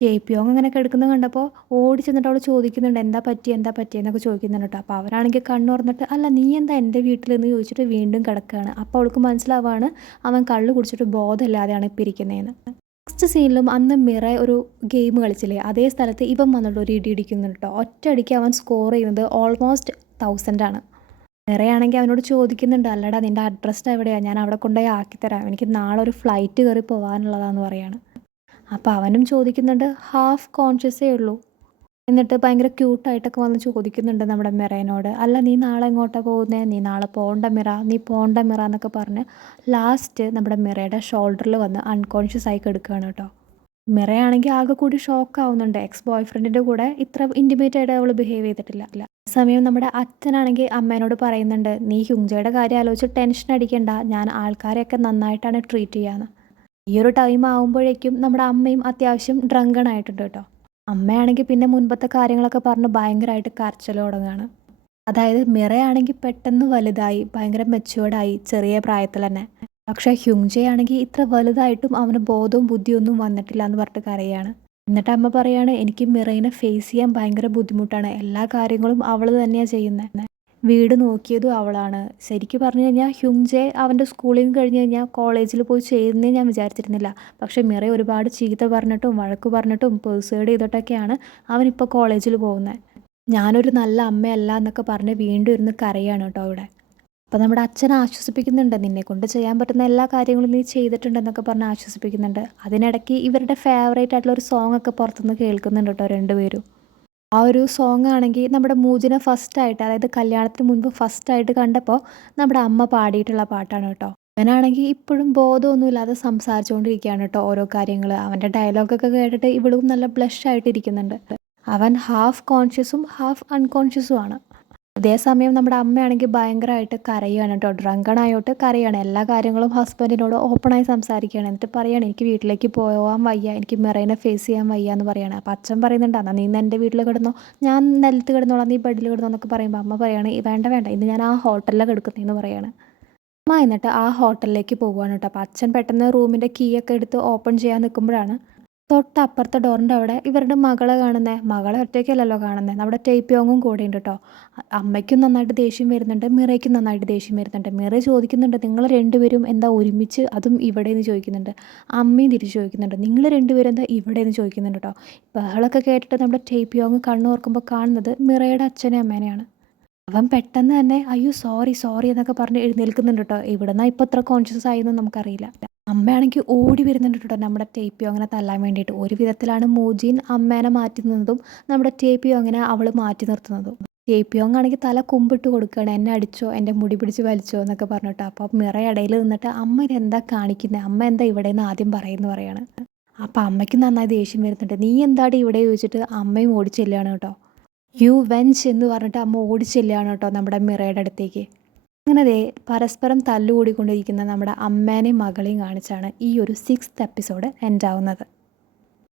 ടേപ്യോങ് അങ്ങനെ കിടക്കുന്നത് കണ്ടപ്പോൾ ഓടി ചെന്നിട്ട് അവൾ ചോദിക്കുന്നുണ്ട്, "എന്താ പറ്റിയെന്നൊക്കെ ചോദിക്കുന്നുണ്ട് കേട്ടോ. അപ്പോൾ അവരാണെങ്കിൽ കണ്ണു തുറന്നിട്ട്, "അല്ല നീ എന്താ എൻ്റെ വീട്ടിലെന്ന്" ചോദിച്ചിട്ട് വീണ്ടും കിടക്കുകയാണ്. അപ്പോൾ അവൾക്ക് മനസ്സിലാവാണ് അവൻ കള്ള് കുടിച്ചിട്ട് ബോധമില്ലാതെയാണ് ഇപ്പം ഇരിക്കുന്നതെന്ന്. നെക്സ്റ്റ് സീനിലും അന്ന് മിറ ഒരു ഗെയിം കളിച്ചില്ലേ, അതേ സ്ഥലത്ത് ഇവൻ വന്നിട്ട് ഒരു ഇടി ഇടിക്കുന്നുണ്ട് കേട്ടോ. ഒറ്റയടിക്ക് അവൻ സ്കോർ ചെയ്യുന്നത് ഓൾമോസ്റ്റ് 1000 ആണ്. മിറയാണെങ്കിൽ അവനോട് ചോദിക്കുന്നുണ്ട്, "അല്ലടാ നിൻ്റെ അഡ്രസ്സ് എവിടെയാണ്? ഞാൻ അവിടെ കൊണ്ടുപോയി ആക്കിത്തരാം. എനിക്ക് നാളെ ഒരു ഫ്ലൈറ്റ് കയറി പോകാനുള്ളതാന്ന്" പറയാണ്. അപ്പോൾ അവനും ചോദിക്കുന്നുണ്ട്, ഹാഫ് കോൺഷ്യസേ ഉള്ളൂ. എന്നിട്ട് ഭയങ്കര ക്യൂട്ടായിട്ടൊക്കെ വന്ന് ചോദിക്കുന്നുണ്ട് നമ്മുടെ മിറേനോട്, "അല്ല നീ നാളെ എങ്ങോട്ടാണ് പോകുന്നത്? നീ നാളെ പോകണ്ട മിറ, നീ പോകണ്ട മിറ" എന്നൊക്കെ പറഞ്ഞ് ലാസ്റ്റ് നമ്മുടെ മിറയുടെ ഷോൾഡറിൽ വന്ന് അൺകോൺഷ്യസ് ആയി കിടക്കുകയാണ് കേട്ടോ. മിറയാണെങ്കിൽ ആകെ കൂടി ഷോക്ക് ആവുന്നുണ്ട്. എക്സ് ബോയ് ഫ്രണ്ടിൻ്റെ കൂടെ ഇത്ര ഇൻറ്റിമേറ്റ് ആയിട്ട് അവൾ ബിഹേവ് ചെയ്തിട്ടില്ല. സമയം നമ്മുടെ അച്ഛനാണെങ്കിൽ അമ്മേനോട് പറയുന്നുണ്ട്, "നീ ഹ്യുങ്ജയുടെ കാര്യം ആലോചിച്ച് ടെൻഷൻ അടിക്കണ്ട, ഞാൻ ആൾക്കാരെയൊക്കെ നന്നായിട്ടാണ് ട്രീറ്റ് ചെയ്യാന്ന്." ഈ ഒരു ടൈം ആകുമ്പോഴേക്കും നമ്മുടെ അമ്മയും അത്യാവശ്യം ഡ്രങ്കൺ ആയിട്ടുണ്ട് കേട്ടോ. അമ്മയാണെങ്കിൽ പിന്നെ മുൻപത്തെ കാര്യങ്ങളൊക്കെ പറഞ്ഞ് ഭയങ്കരമായിട്ട് കരച്ചിൽ തുടങ്ങുകയാണ്. അതായത് മിറയാണെങ്കിൽ പെട്ടെന്ന് വലുതായി, ഭയങ്കര മെച്യൂർഡായി ചെറിയ പ്രായത്തിൽ തന്നെ. പക്ഷേ ഹ്യുങ്ജെ ആണെങ്കിൽ ഇത്ര വലുതായിട്ടും അവന് ബോധവും ബുദ്ധിയൊന്നും വന്നിട്ടില്ല എന്ന് പറഞ്ഞിട്ട് കരയാണ്. എന്നിട്ട് അമ്മ പറയാണ്, "എനിക്ക് മിറയിനെ ഫേസ് ചെയ്യാൻ ഭയങ്കര ബുദ്ധിമുട്ടാണ്. എല്ലാ കാര്യങ്ങളും അവൾ തന്നെയാണ് ചെയ്യുന്നത്. വീട് നോക്കിയതും അവളാണ്." ശരിക്കും പറഞ്ഞു കഴിഞ്ഞാൽ ഹ്യുങ്ജെ അവൻ്റെ സ്കൂളിങ് കഴിഞ്ഞ് കഴിഞ്ഞാൽ കോളേജിൽ പോയി ചേരുന്നേ ഞാൻ വിചാരിച്ചിരുന്നില്ല. പക്ഷേ മിറ ഒരുപാട് ചീത്ത പറഞ്ഞിട്ടും വഴക്ക് പറഞ്ഞിട്ടും പെർസ്വേഡ് ചെയ്തിട്ടൊക്കെയാണ് അവനിപ്പോൾ കോളേജിൽ പോകുന്നത്. "ഞാനൊരു നല്ല അമ്മയല്ല" എന്നൊക്കെ പറഞ്ഞ് വീണ്ടും ഇരുന്ന് കരയാണ് കേട്ടോ അവിടെ. അപ്പോൾ നമ്മുടെ അച്ഛൻ ആശ്വസിപ്പിക്കുന്നുണ്ട്, "നിന്നെക്കൊണ്ട് ചെയ്യാൻ പറ്റുന്ന എല്ലാ കാര്യങ്ങളും നീ ചെയ്തിട്ടുണ്ടെന്നൊക്കെ പറഞ്ഞ് ആശ്വസിപ്പിക്കുന്നുണ്ട്. അതിനിടയ്ക്ക് ഇവരുടെ ഫേവറേറ്റ് ആയിട്ടുള്ള ഒരു സോങ് ഒക്കെ പുറത്തുനിന്ന് കേൾക്കുന്നുണ്ട് കേട്ടോ രണ്ടുപേരും. ആ ഒരു സോങ് ആണെങ്കിൽ നമ്മുടെ മൂജിനെ ഫസ്റ്റായിട്ട്, അതായത് കല്യാണത്തിന് മുൻപ് ഫസ്റ്റായിട്ട് കണ്ടപ്പോൾ നമ്മുടെ അമ്മ പാടിയിട്ടുള്ള പാട്ടാണ് കേട്ടോ. അവനാണെങ്കിൽ ഇപ്പോഴും ബോധമൊന്നുമില്ലാതെ സംസാരിച്ചുകൊണ്ടിരിക്കുകയാണ് കേട്ടോ ഓരോ കാര്യങ്ങൾ. അവൻ്റെ ഡയലോഗൊക്കെ കേട്ടിട്ട് ഇവളും നല്ല ബ്ലഷ് ആയിട്ടിരിക്കുന്നുണ്ട്. അവൻ ഹാഫ് കോൺഷ്യസും ഹാഫ് അൺകോൺഷ്യസും ആണ്. അതേസമയം നമ്മുടെ അമ്മയാണെങ്കിൽ ഭയങ്കരമായിട്ട് കരയുകയാണ് കേട്ടോ. ഡ്രങ്കണായോട്ട് കരയാണ്. എല്ലാ കാര്യങ്ങളും ഹസ്ബൻഡിനോട് ഓപ്പണായി സംസാരിക്കുകയാണ്. എന്നിട്ട് പറയുകയാണ്, എനിക്ക് വീട്ടിലേക്ക് പോകാൻ വയ്യ, എനിക്ക് മെറൈനെ ഫേസ് ചെയ്യാൻ വയ്യ എന്ന് പറയുകയാണ്. അപ്പം അച്ഛൻ പറയുന്നുണ്ട്, എന്നാൽ നീ ഇന്ന് എൻ്റെ വീട്ടിൽ കിടന്നോ, ഞാൻ നിലത്ത് കിടന്നോളാം, നീ ബെഡിൽ കിടന്നോ എന്നൊക്കെ പറയുമ്പോൾ അമ്മ പറയുകയാണ്, വേണ്ട വേണ്ട, ഇന്ന് ഞാൻ ആ ഹോട്ടലിലാണ് കിടക്കുന്നതെന്ന് പറയുകയാണ്. അമ്മ എന്നിട്ട് ആ ഹോട്ടലിലേക്ക് പോവുകയാണ് കേട്ടോ. അപ്പം അച്ഛൻ പെട്ടെന്ന് റൂമിൻ്റെ കീ ഒക്കെ എടുത്ത് ഓപ്പൺ ചെയ്യാൻ നിൽക്കുമ്പോഴാണ് തൊട്ടപ്പുറത്തെ ഡോറിൻ്റെ അവിടെ ഇവരുടെ മകളെ കാണുന്നത്. മകളെ ഒറ്റയ്ക്കല്ലല്ലോ കാണുന്നത്, നമ്മുടെ ടേപ്യോങ്ങും കൂടെയുണ്ട് കേട്ടോ. അമ്മയ്ക്കും നന്നായിട്ട് ദേഷ്യം വരുന്നുണ്ട്, മിറയ്ക്കും നന്നായിട്ട് ദേഷ്യം വരുന്നുണ്ട്. മിറ ചോദിക്കുന്നുണ്ട്, നിങ്ങൾ രണ്ടുപേരും എന്താ ഒരുമിച്ച്, അതും ഇവിടെ നിന്ന് ചോദിക്കുന്നുണ്ട്. അമ്മയും തിരിച്ച് ചോദിക്കുന്നുണ്ട്, നിങ്ങൾ രണ്ടുപേരും എന്താ ഇവിടെ നിന്ന് ചോദിക്കുന്നുണ്ട് കേട്ടോ. ബഹളമൊക്കെ കേട്ടിട്ട് നമ്മുടെ ടേപ്യോങ് കണ്ണോർക്കുമ്പോൾ കാണുന്നത് മിറയുടെ അച്ഛനെ അമ്മേനെയാണ്. അവൻ പെട്ടെന്ന് തന്നെ അയ്യോ സോറി സോറി എന്നൊക്കെ പറഞ്ഞ് എഴുന്നേൽക്കുന്നുണ്ട് കേട്ടോ. ഇവിടുന്ന് ഇപ്പോൾ ഇത്ര കോൺഷ്യസ് ആയെന്ന് നമുക്കറിയില്ല. അമ്മയാണെങ്കിൽ ഓടി വരുന്നുണ്ട് കേട്ടോ നമ്മുടെ ടേപ്പിയോ അങ്ങനെ തല്ലാൻ വേണ്ടിയിട്ട്. ഒരു വിധത്തിലാണ് മൂജീൻ അമ്മേനെ മാറ്റി നിന്നതും നമ്മുടെ ടേപ്പിയോ അങ്ങനെ അവൾ മാറ്റി നിർത്തുന്നതും. ടേപ്പിയോങ് ആണെങ്കിൽ തല കുമ്പിട്ട് കൊടുക്കുകയാണ്, എന്നെ അടിച്ചോ, എൻ്റെ മുടി പിടിച്ച് വലിച്ചോ എന്നൊക്കെ പറഞ്ഞിട്ടോ. അപ്പോൾ മിറ ഇടയിൽ നിന്നിട്ട് അമ്മ ഇതെന്താ കാണിക്കുന്നത്, അമ്മ എന്താ ഇവിടെ നിന്ന് ആദ്യം പറയുമെന്ന് പറയാണ്. അപ്പം അമ്മയ്ക്ക് നന്നായി ദേഷ്യം വരുന്നുണ്ട്. നീ എന്താടി ഇവിടെ ചോദിച്ചിട്ട് അമ്മയും ഓടിച്ചെല്ലുകയാണ് കേട്ടോ. യു വെഞ്ച് എന്ന് പറഞ്ഞിട്ട് അമ്മ ഓടിച്ചെല്ലുകയാണ് കേട്ടോ നമ്മുടെ മിറയുടെ അടുത്തേക്ക്. അങ്ങനെ ദേ പരസ്പരം തല്ലുകൂടിക്കൊണ്ടിരിക്കുന്ന നമ്മുടെ അമ്മേനെയും മകളെയും കാണിച്ചാണ് ഈ ഒരു 6th എപ്പിസോഡ് എൻഡ് ആവുന്നത്.